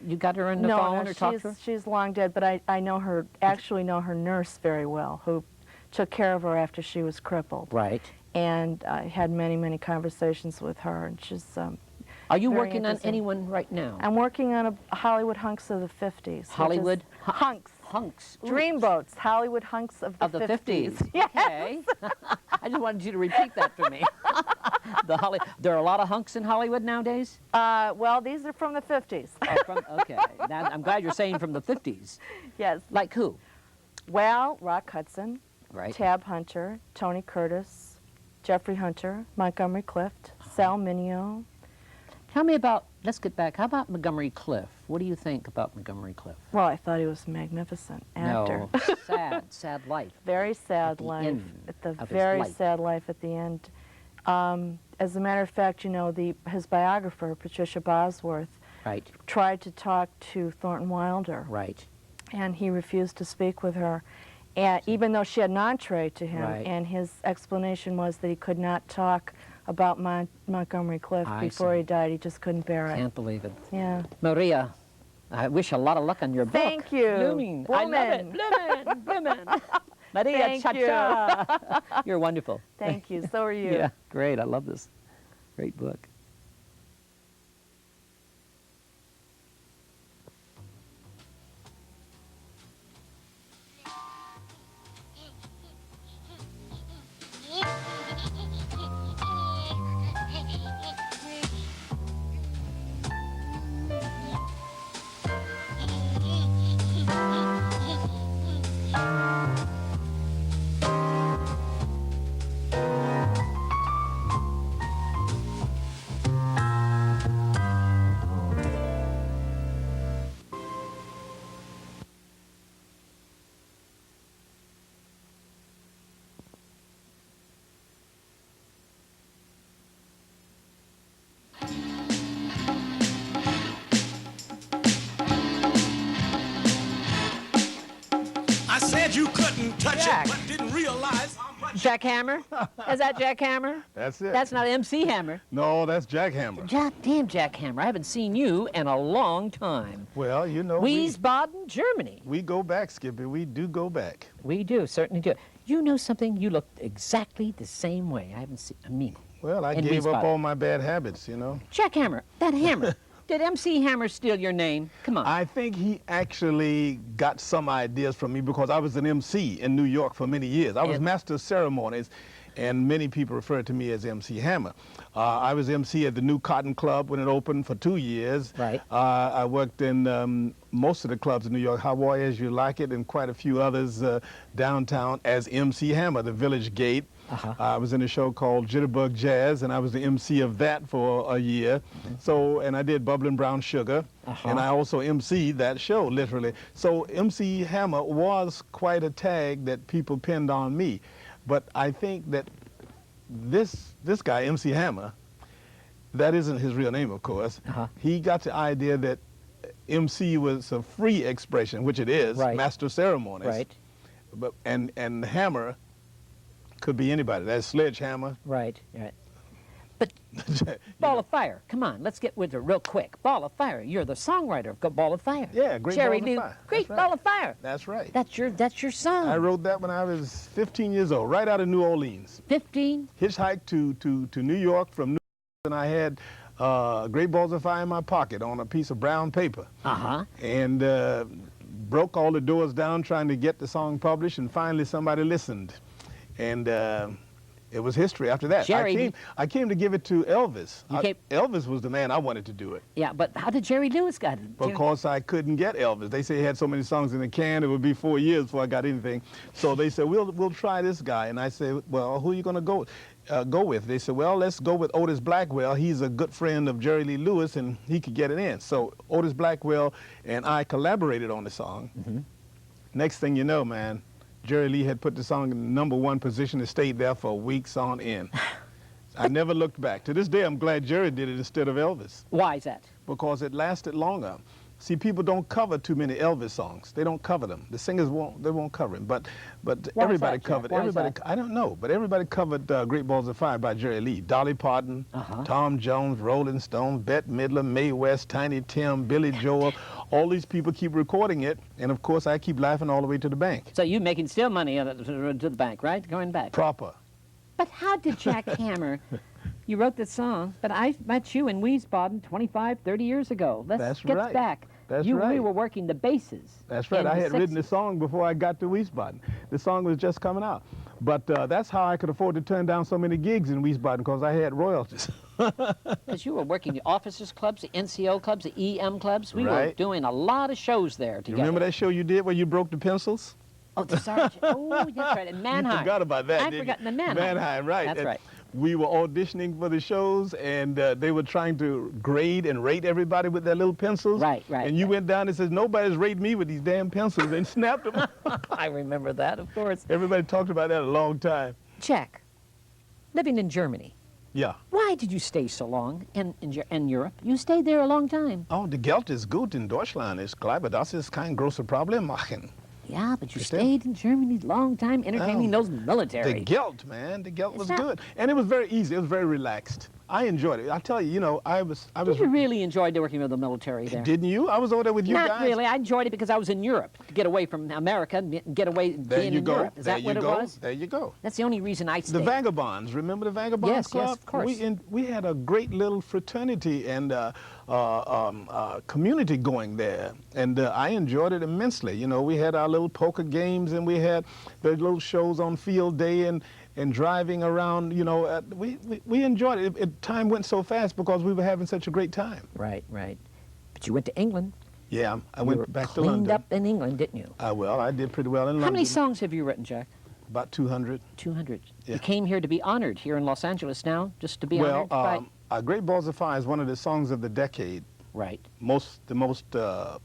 You got her on the phone or talked to her? She's long dead, but I know her, actually know her nurse very well, who took care of her after she was crippled. Right. And I had many, many conversations with her, and she's Are you working on anyone right now? I'm working on a Hollywood hunks of the 50s. Hollywood? Hunks. Hunks. Dreamboats, Hollywood hunks of the 50s. Yes. Okay. I just wanted you to repeat that for me. There are a lot of hunks in Hollywood nowadays? Well, these are from the 50s. Okay. Now, I'm glad you're saying from the 50s. Yes. Like who? Well, Rock Hudson, Right. Tab Hunter, Tony Curtis, Jeffrey Hunter, Montgomery Clift, Sal Mineo. Tell me about, let's get back, how about Montgomery Clift? What do you think about Montgomery Clift? Well, I thought he was a magnificent actor. No, sad life. Very sad At the life. end At the of his very life. sad life at the end. As a matter of fact, you know, his biographer, Patricia Bosworth, Right. tried to talk to Thornton Wilder. Right. And he refused to speak with her, and even though she had an entree to him. Right. And his explanation was that he could not talk about Montgomery Clift I before see. he died. He just couldn't bear it. Can't believe it. Yeah. Maria, I wish a lot of luck on your book. Thank you. Blooming. I love it. Blooming. Blooming. Maria, Thank cha-cha. You're wonderful. Thank you. So are you. Yeah, great. I love this. Great book. I said you couldn't touch Jack. it, but didn't realize how much. Jack Hammer? Is that Jack Hammer? That's it. That's not MC Hammer. No, that's Jack Hammer. Damn Jack Hammer. I haven't seen you in a long time. Well, you know, Wiesbaden, Germany. we go back, Skippy. We do go back. We do, certainly do. You know something? You look exactly the same way. I haven't seen, Well, I in gave up Wiesbaden. all my bad habits, you know. Jack Hammer, that Hammer. Did MC Hammer steal your name? Come on. I think he actually got some ideas from me because I was an MC in New York for many years. I was master of ceremonies, and many people refer to me as MC Hammer. I was MC at the New Cotton Club when it opened for 2 years. Right. I worked in most of the clubs in New York, Hawaii As You Like It, and quite a few others downtown as MC Hammer, the Village Gate. I was in a show called Jitterbug Jazz, and I was the MC of that for a year. So, and I did Bubbling Brown Sugar, and I also MC'd that show, literally. So MC Hammer was quite a tag that people pinned on me. But I think that this guy, MC Hammer, that isn't his real name, of course. He got the idea that MC was a free expression, which it is, master of ceremonies. Right. But and Hammer could be anybody. That's Sledgehammer. Right. But Ball of Fire, come on, let's get with it real quick. Ball of Fire, you're the songwriter of Ball of Fire. Yeah, Great Jerry Ball of Lew, Fire. Great That's Ball right. of Fire. That's right. That's your song. I wrote that when I was 15 years old, right out of New Orleans. 15? Hitchhiked to New York from New Orleans, and I had Great Balls of Fire in my pocket on a piece of brown paper. And broke all the doors down trying to get the song published, and finally somebody listened. And it was history after that. Jerry, I came to give it to Elvis. Elvis was the man I wanted to do it. Yeah, but how did Jerry Lewis get it? Because I couldn't get Elvis. They say he had so many songs in the can, it would be 4 years before I got anything. So they said, we'll try this guy. And I said, well, who are you going to go with? They said, well, let's go with Otis Blackwell. He's a good friend of Jerry Lee Lewis, and he could get it in. So Otis Blackwell and I collaborated on the song. Next thing you know, man, Jerry Lee had put the song in the #1 position and stayed there for weeks on end. I never looked back. To this day, I'm glad Jerry did it instead of Elvis. Why is that? Because it lasted longer. See, people don't cover too many Elvis songs. They don't cover them. The singers won't cover him. But Why everybody is that, covered. Jack? Why is Everybody, that? I don't know, but everybody covered Great Balls of Fire by Jerry Lee. Dolly Parton, Tom Jones, Rolling Stones, Bette Midler, Mae West, Tiny Tim, Billy Joel. All these people keep recording it, and of course I keep laughing all the way to the bank. So you making still money to the bank, right? Going back. Proper. But how did Jack Hammer? You wrote the song, but I met you in Wiesbaden 25, 30 years ago. Let's get right. back. That's We right. were working the bases. That's right. in I the had written 60s. the song before I got to Wiesbaden. The song was just coming out. But that's how I could afford to turn down so many gigs in Wiesbaden, because I had royalties. Because you were working the officers clubs, the NCO clubs, the EM clubs. We were Right. doing a lot of shows there You together. remember that show you did where you broke the pencils? Oh, the sergeant. Oh, that's right. In Mannheim. You forgot about that, I've didn't forgotten the you? Mannheim. Mannheim, right. That's And right. We were auditioning for the shows, and they were trying to grade and rate everybody with their little pencils. Right, right. And you went down and said, nobody's rating me with these damn pencils, and snapped them. I remember that, of course. Everybody talked about that a long time. Jack, living in Germany, Yeah. why did you stay so long in Europe? You stayed there a long time. Oh, the Geld ist gut in Deutschland. Ich glaube, das ist kein großes Problem machen. Yeah, but you stayed in Germany a long time entertaining those military. The Geld, man. The Geld was that- good. And it was very easy. It was very relaxed. I enjoyed it. I tell you, you know, I was. Did you really enjoy working with the military there? Didn't you? I was over there with you Not guys. really. I enjoyed it because I was in Europe to get away from America and get away There being you in go. Europe. Is There that you what it go. was? There you go. That's the only reason I stayed. The Vagabonds. Remember the Vagabonds Yes, Club? yes, of course. We had a great little fraternity and community going there, and I enjoyed it immensely. You know, we had our little poker games, and we had the little shows on field day, and driving around. You know, we enjoyed it. Time went so fast because we were having such a great time. Right, right. But you went to England. Yeah, I You went were back to cleaned London. up in England, didn't you? Well, I did pretty well in London. How many songs have you written, Jack? About 200. 200. Yeah. You came here to be honored here in Los Angeles now, just to be Well, honored by... Great Balls of Fire is one of the songs of the decade. Right. The most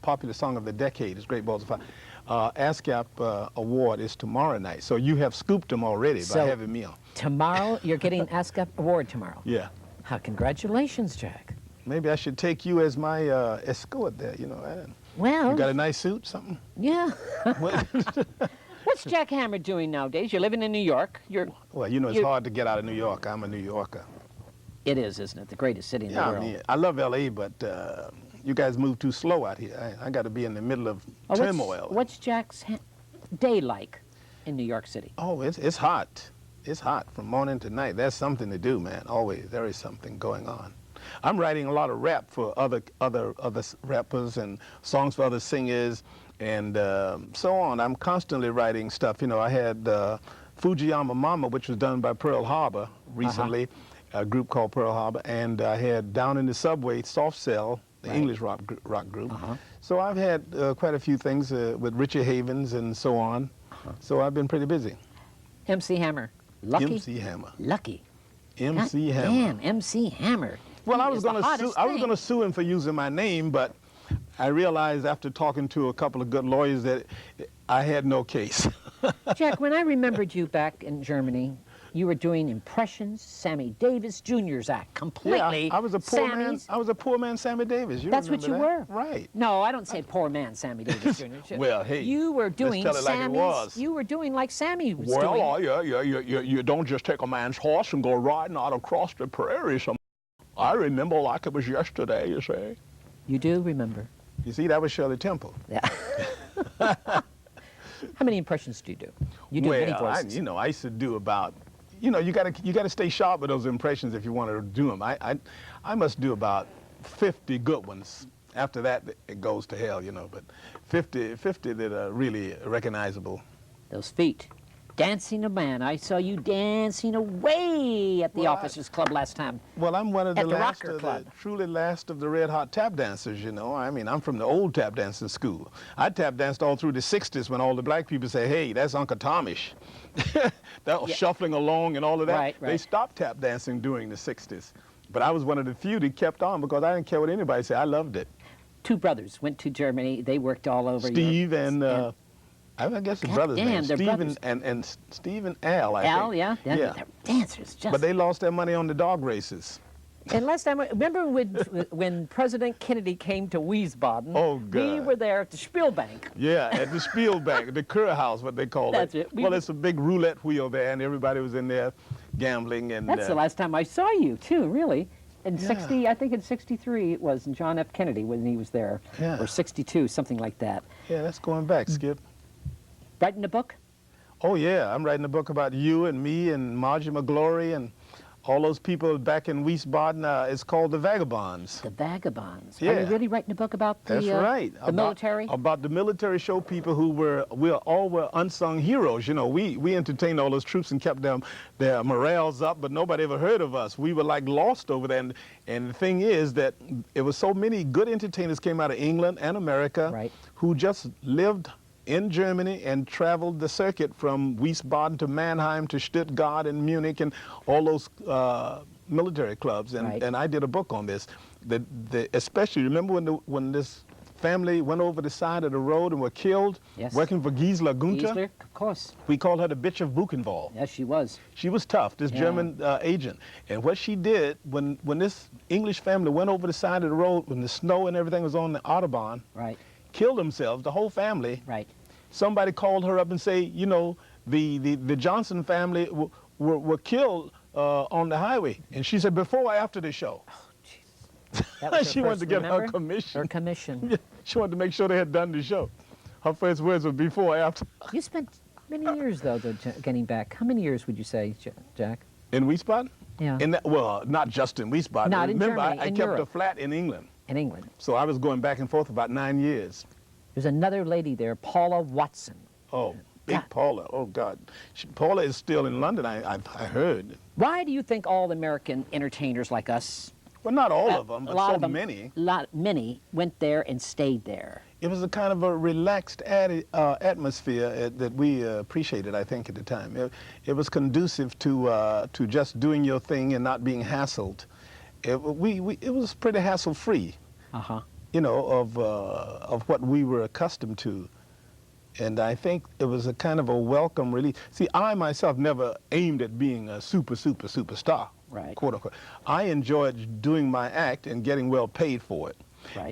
popular song of the decade is Great Balls of Fire. ASCAP award is tomorrow night, so you have scooped them already by having me on. Tomorrow, you're getting an ASCAP award tomorrow. Yeah. How congratulations, Jack. Maybe I should take you as my escort there, you know. Well... You got a nice suit, something? Yeah. What's Jack Hammer doing nowadays? You're living in New York. Well, you know, it's hard to get out of New York. I'm a New Yorker. It is, isn't it? The greatest city in the world. I mean, I love L.A., but you guys move too slow out here. I got to be in the middle of turmoil. What's Jack's day like in New York City? Oh, it's hot. It's hot from morning to night. There's something to do, man. Always, there is something going on. I'm writing a lot of rap for other rappers and songs for other singers and so on. I'm constantly writing stuff. You know, I had Fujiyama Mama, which was done by Pearl Harbor recently, a group called Pearl Harbor, and I had Down in the Subway, Soft Cell, the English rock group. So I've had quite a few things with Richie Havens and so on. So I've been pretty busy. MC Hammer. Lucky? MC Hammer. Lucky. MC Hammer. Damn, MC Hammer. Well, I He was is the going to hottest sue. I was thing. going to sue him for using my name, but I realized after talking to a couple of good lawyers that I had no case. Jack, when I remembered you back in Germany, you were doing impressions, Sammy Davis Jr.'s act, completely. Yeah, I was a poor man. Sammy's. I was a poor man, Sammy Davis. You That's what you remember were? that? Right. No, I don't say poor man, Sammy Davis Jr. Well, hey, you were doing let's tell it like it Sammy's. was. You were doing like Sammy was doing. Well, you don't just take a man's horse and go riding out across the prairie. I remember like it was yesterday, you see. You do remember. You see, that was Shirley Temple. Yeah. How many impressions do you do? You do many voices. I used to do about, you got to stay sharp with those impressions if you want to do them. I must do about 50 good ones. After that, it goes to hell, but 50 that are really recognizable. Those feet. Dancing a man. I saw you dancing away at the Officers Club last time. Well, I'm one of the last Rocker of Club. the truly last of the red hot tap dancers, I mean, I'm from the old tap dancing school. I tap danced all through the 60s when all the black people say, hey, that's Uncle Tomish. That was shuffling along and all of that. Right. They stopped tap dancing during the 60s. But I was one of the few that kept on because I didn't care what anybody said. I loved it. Two brothers went to Germany. They worked all over Steve Europe. and I guess the brothers' damn, names. they're Steve brothers. and Steve and Al, I think. Al, yeah. They're dancers. Just. But they lost their money on the dog races. And last time, remember when President Kennedy came to Wiesbaden? Oh, God. We were there at the Spielbank. Yeah, at the Spielbank, the Kurhaus, what they call That's it. it. Well, it's a big roulette wheel there, and everybody was in there gambling. And That's the last time I saw you, too, really. In Yeah. I think in 63 it was, and John F. Kennedy when he was there. Yeah. Or 62, something like that. Yeah, that's going back, Skip. Writing a book? Oh, yeah, I'm writing a book about you and me and Margie McGlory and All those people back in Wiesbaden, it's called the Vagabonds. The Vagabonds. Yeah. Are you really writing a book about the, That's right. the military? About the military show people who were unsung heroes. You know, we entertained all those troops and kept their morales up, but nobody ever heard of us. We were like lost over there. And the thing is that it was so many good entertainers came out of England and America who just lived in Germany and traveled the circuit from Wiesbaden to Mannheim to Stuttgart and Munich and all those military clubs. And I did a book on this. Especially, remember when this family went over the side of the road and were killed? Yes. Working for Gisela Gunther? Gisela, of course. We called her the bitch of Buchenwald. Yes, she was. She was tough, this German agent. And what she did, when this English family went over the side of the road, when the snow and everything was on the Autobahn, killed themselves, the whole family. Somebody called her up and say, you know, the Johnson family were killed on the highway. And she said, before or after the show? That was she wanted to get her commission. Her commission. Yeah, she wanted to make sure they had done the show. Her first words were before or after. You spent many years, though, getting back. How many years would you say, Jack? In Wiesbaden? Yeah. Well, not just in Wiesbaden. Not in Remember, Germany, I in kept Europe. a flat in England. In England. So I was going back and forth about 9 years. There's another lady there, Paula Watson. Oh, big Paula. Oh, God. Paula is still in London, I heard. Why do you think all the American entertainers like us, well, not all of them, but so many. Many went there and stayed there? It was a kind of a relaxed atmosphere that we appreciated, I think, at the time. It was conducive to just doing your thing and not being hassled. It was pretty hassle-free, you know, of what we were accustomed to. And I think it was a kind of a welcome release. See, I myself never aimed at being a superstar, quote unquote. I enjoyed doing my act and getting well paid for it.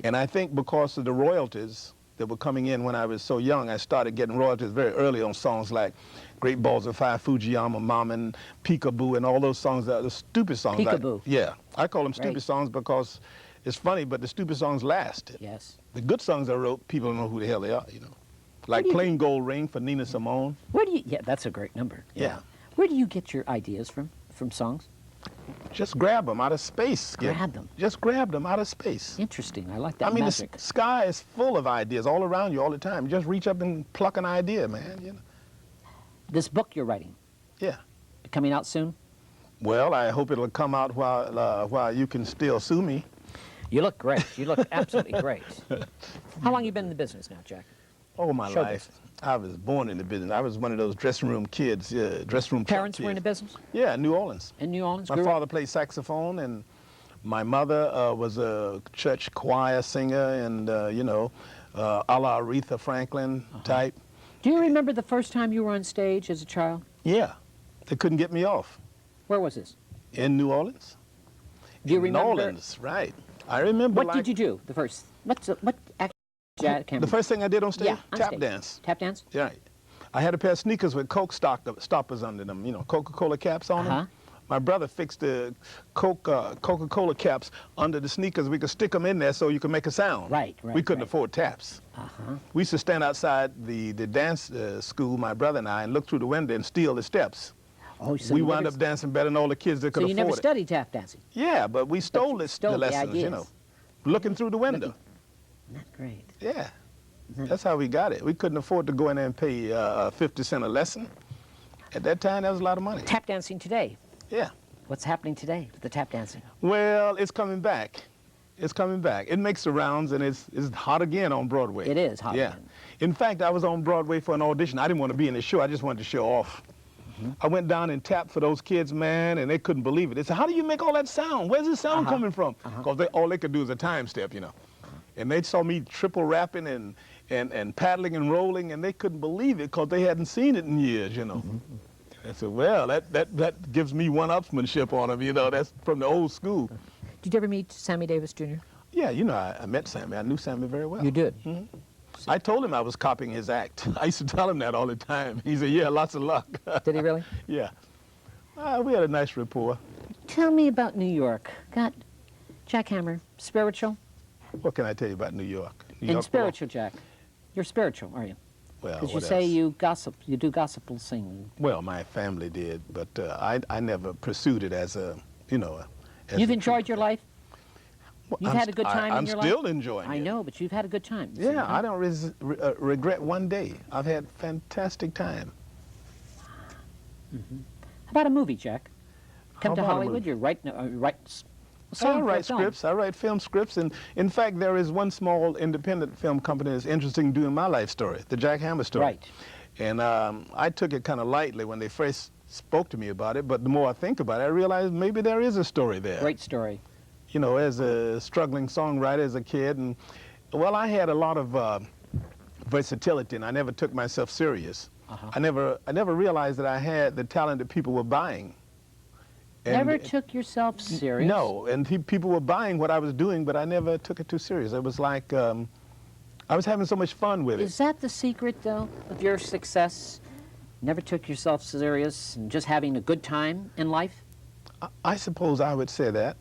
And I think because of the royalties that were coming in when I was so young, I started getting royalties very early on songs like Great Balls of Fire, Fujiyama, Mamen, Peekaboo, and all those songs, the stupid songs. Peekaboo. Yeah, I call them stupid songs because it's funny, but the stupid songs lasted. Yes. The good songs I wrote, people don't know who the hell they are, you know. Like Plain Gold Ring for Nina Simone. Where do you, yeah, that's a great number. Yeah. Where do you get your ideas from songs? Just grab them out of space, Skip. Grab them? Just grab them out of space. Interesting, I like that I mean, magic. the sky is full of ideas all around you all the time. Just reach up and pluck an idea, man, you know. This book you're writing? Yeah. Coming out soon? Well, I hope it'll come out while you can still sue me. You look great. You look absolutely great. How long you been in the business now, Jack? Oh, my Show life. business. I was born in the business. I was one of those dressing room kids, dressing room Parents kids. were in the business? Yeah, New Orleans. In New Orleans? My father played saxophone, and my mother was a church choir singer, and, you know, a la Aretha Franklin type. Do you remember the first time you were on stage as a child? Yeah. They couldn't get me off. Where was this? In New Orleans. Do you remember? New Orleans, right. I remember. What did you do the first? What act? Jack, the first thing I did on stage? Yeah, on tap stage. dance. Tap dance? Yeah. I had a pair of sneakers with Coke stoppers under them, you know, Coca-Cola caps on them. My brother fixed the Coca-Cola caps under the sneakers. We could stick them in there so you could make a sound. Right. We couldn't afford taps. We used to stand outside the dance school, my brother and I, and look through the window and steal the steps. Oh, so we wound up dancing better than all the kids that could afford it. So you never studied tap dancing? Yeah, but we stole the lessons, you know, looking through the window. That's great. Yeah. That's how we got it. We couldn't afford to go in there and pay 50 cents a lesson. At that time, that was a lot of money. Tap dancing today? Yeah. What's happening today with the tap dancing? Well, it's coming back. It's coming back. It makes the rounds, and it's hot again on Broadway. It is hot again. In fact, I was on Broadway for an audition. I didn't want to be in the show. I just wanted to show off. I went down and tapped for those kids, man, and they couldn't believe it. They said, how do you make all that sound? Where's this sound coming from? Because all they could do is a time step, you know. And they saw me triple rapping and paddling and rolling, and they couldn't believe it because they hadn't seen it in years, you know. I said, well, that gives me one-upsmanship on them, you know. That's from the old school. Did you ever meet Sammy Davis Jr.? Yeah, you know, I met Sammy. I knew Sammy very well. You did? I told him I was copying his act. I used to tell him that all the time. He said, yeah, lots of luck. Did he really? Yeah. We had a nice rapport. Tell me about New York. Got Jack Hammer, spiritual? What can I tell you about New York? And spiritual, Jack. You're spiritual, are you? Well, because you say you do gospel singing. Well, my family did, but I never pursued it as a you know. You've enjoyed your life? You've had a good time in your life? I'm still enjoying it. I know, but you've had a good time. Yeah, I don't regret one day. I've had fantastic time. How about a movie, Jack? Come to Hollywood, you write I write scripts. I write film scripts, and in fact, there is one small independent film company that's interested in doing my life story, the Jack Hammer story. Right. And I took it kind of lightly when they first spoke to me about it, but the more I think about it, I realize maybe there is a story there. Great story. You know, as a struggling songwriter as a kid, and well, I had a lot of versatility, and I never took myself serious. I never realized that I had the talent that people were buying. Never took yourself serious? No, and people were buying what I was doing, but I never took it too serious. It was like I was having so much fun with it. Is that the secret, though, of your success? Never took yourself serious and just having a good time in life? I suppose I would say that.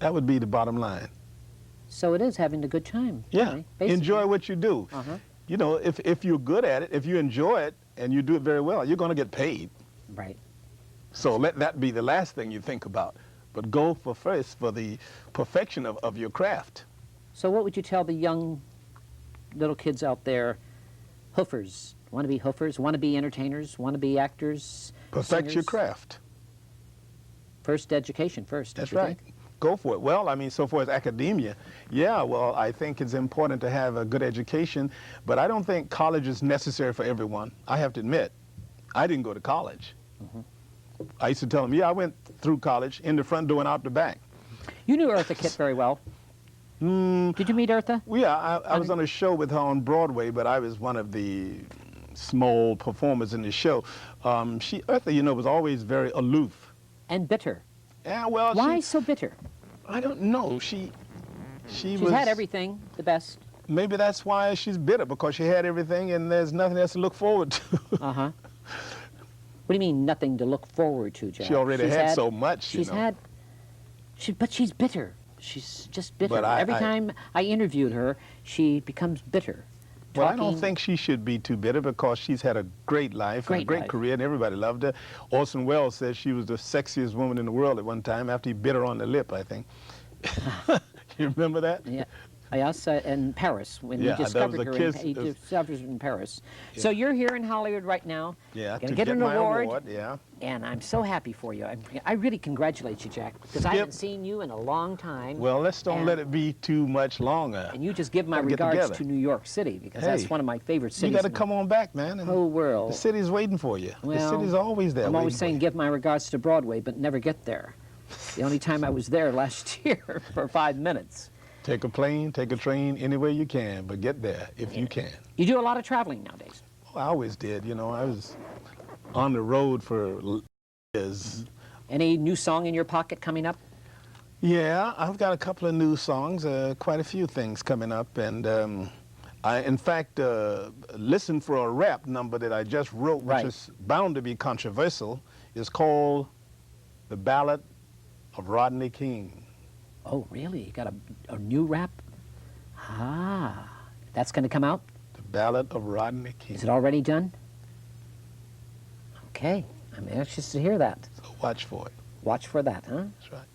That would be the bottom line. So it is having a good time. Yeah, really, enjoy what you do. You know, if you're good at it, if you enjoy it, and you do it very well, you're going to get paid. Right. So let that be the last thing you think about. But go for the perfection of your craft. So what would you tell the young little kids out there, hoofers, want to be hoofers, want to be entertainers, want to be actors, Perfect singers? your craft. First education first. That's right. Go for it. Well, I mean, so far as academia, yeah, well, I think it's important to have a good education, but I don't think college is necessary for everyone. I have to admit, I didn't go to college. I used to tell them, yeah, I went through college, in the front door and out the back. You knew Eartha Kitt very well. Did you meet Eartha? Yeah, I was on a show with her on Broadway, but I was one of the small performers in the show. Eartha, you know, was always very aloof. And bitter. Yeah, well, why so bitter? I don't know. She's had everything, the best. Maybe that's why she's bitter, because she had everything and there's nothing else to look forward to. What do you mean, nothing to look forward to, Jack? She already had so much, you know. But she's bitter. She's just bitter. But Every time I interviewed her, she becomes bitter. Well, I don't think she should be too bitter, because she's had a great life, a great career, and everybody loved her. Orson Welles says she was the sexiest woman in the world at one time after he bit her on the lip, I think. You remember that? Yeah. Yes, in Paris, when he discovered her. He discovered her in Paris. Yeah. So you're here in Hollywood right now. Yeah, to get an award. Yeah. And I'm so happy for you. I really congratulate you, Jack, because I haven't seen you in a long time. Well, let's don't let it be too much longer. And you just give my regards to New York City, because that's one of my favorite cities. You got to come on back, man. And whole world. The city's waiting for you. Well, the city's always there. I'm always saying give my regards to Broadway, but never get there. The only time I was there last year for 5 minutes. Take a plane, take a train, anywhere you can, but get there if you can. You do a lot of traveling nowadays. Oh, I always did. You know, I was on the road for years. Any new song in your pocket coming up? Yeah, I've got a couple of new songs, quite a few things coming up, and I, in fact, listened for a rap number that I just wrote, which is bound to be controversial. It's called The Ballad of Rodney King. Oh, really? You got a new rap? That's going to come out? The Ballad of Rodney King. Is it already done? Okay. I'm anxious to hear that. So watch for it. Watch for that, huh? That's right.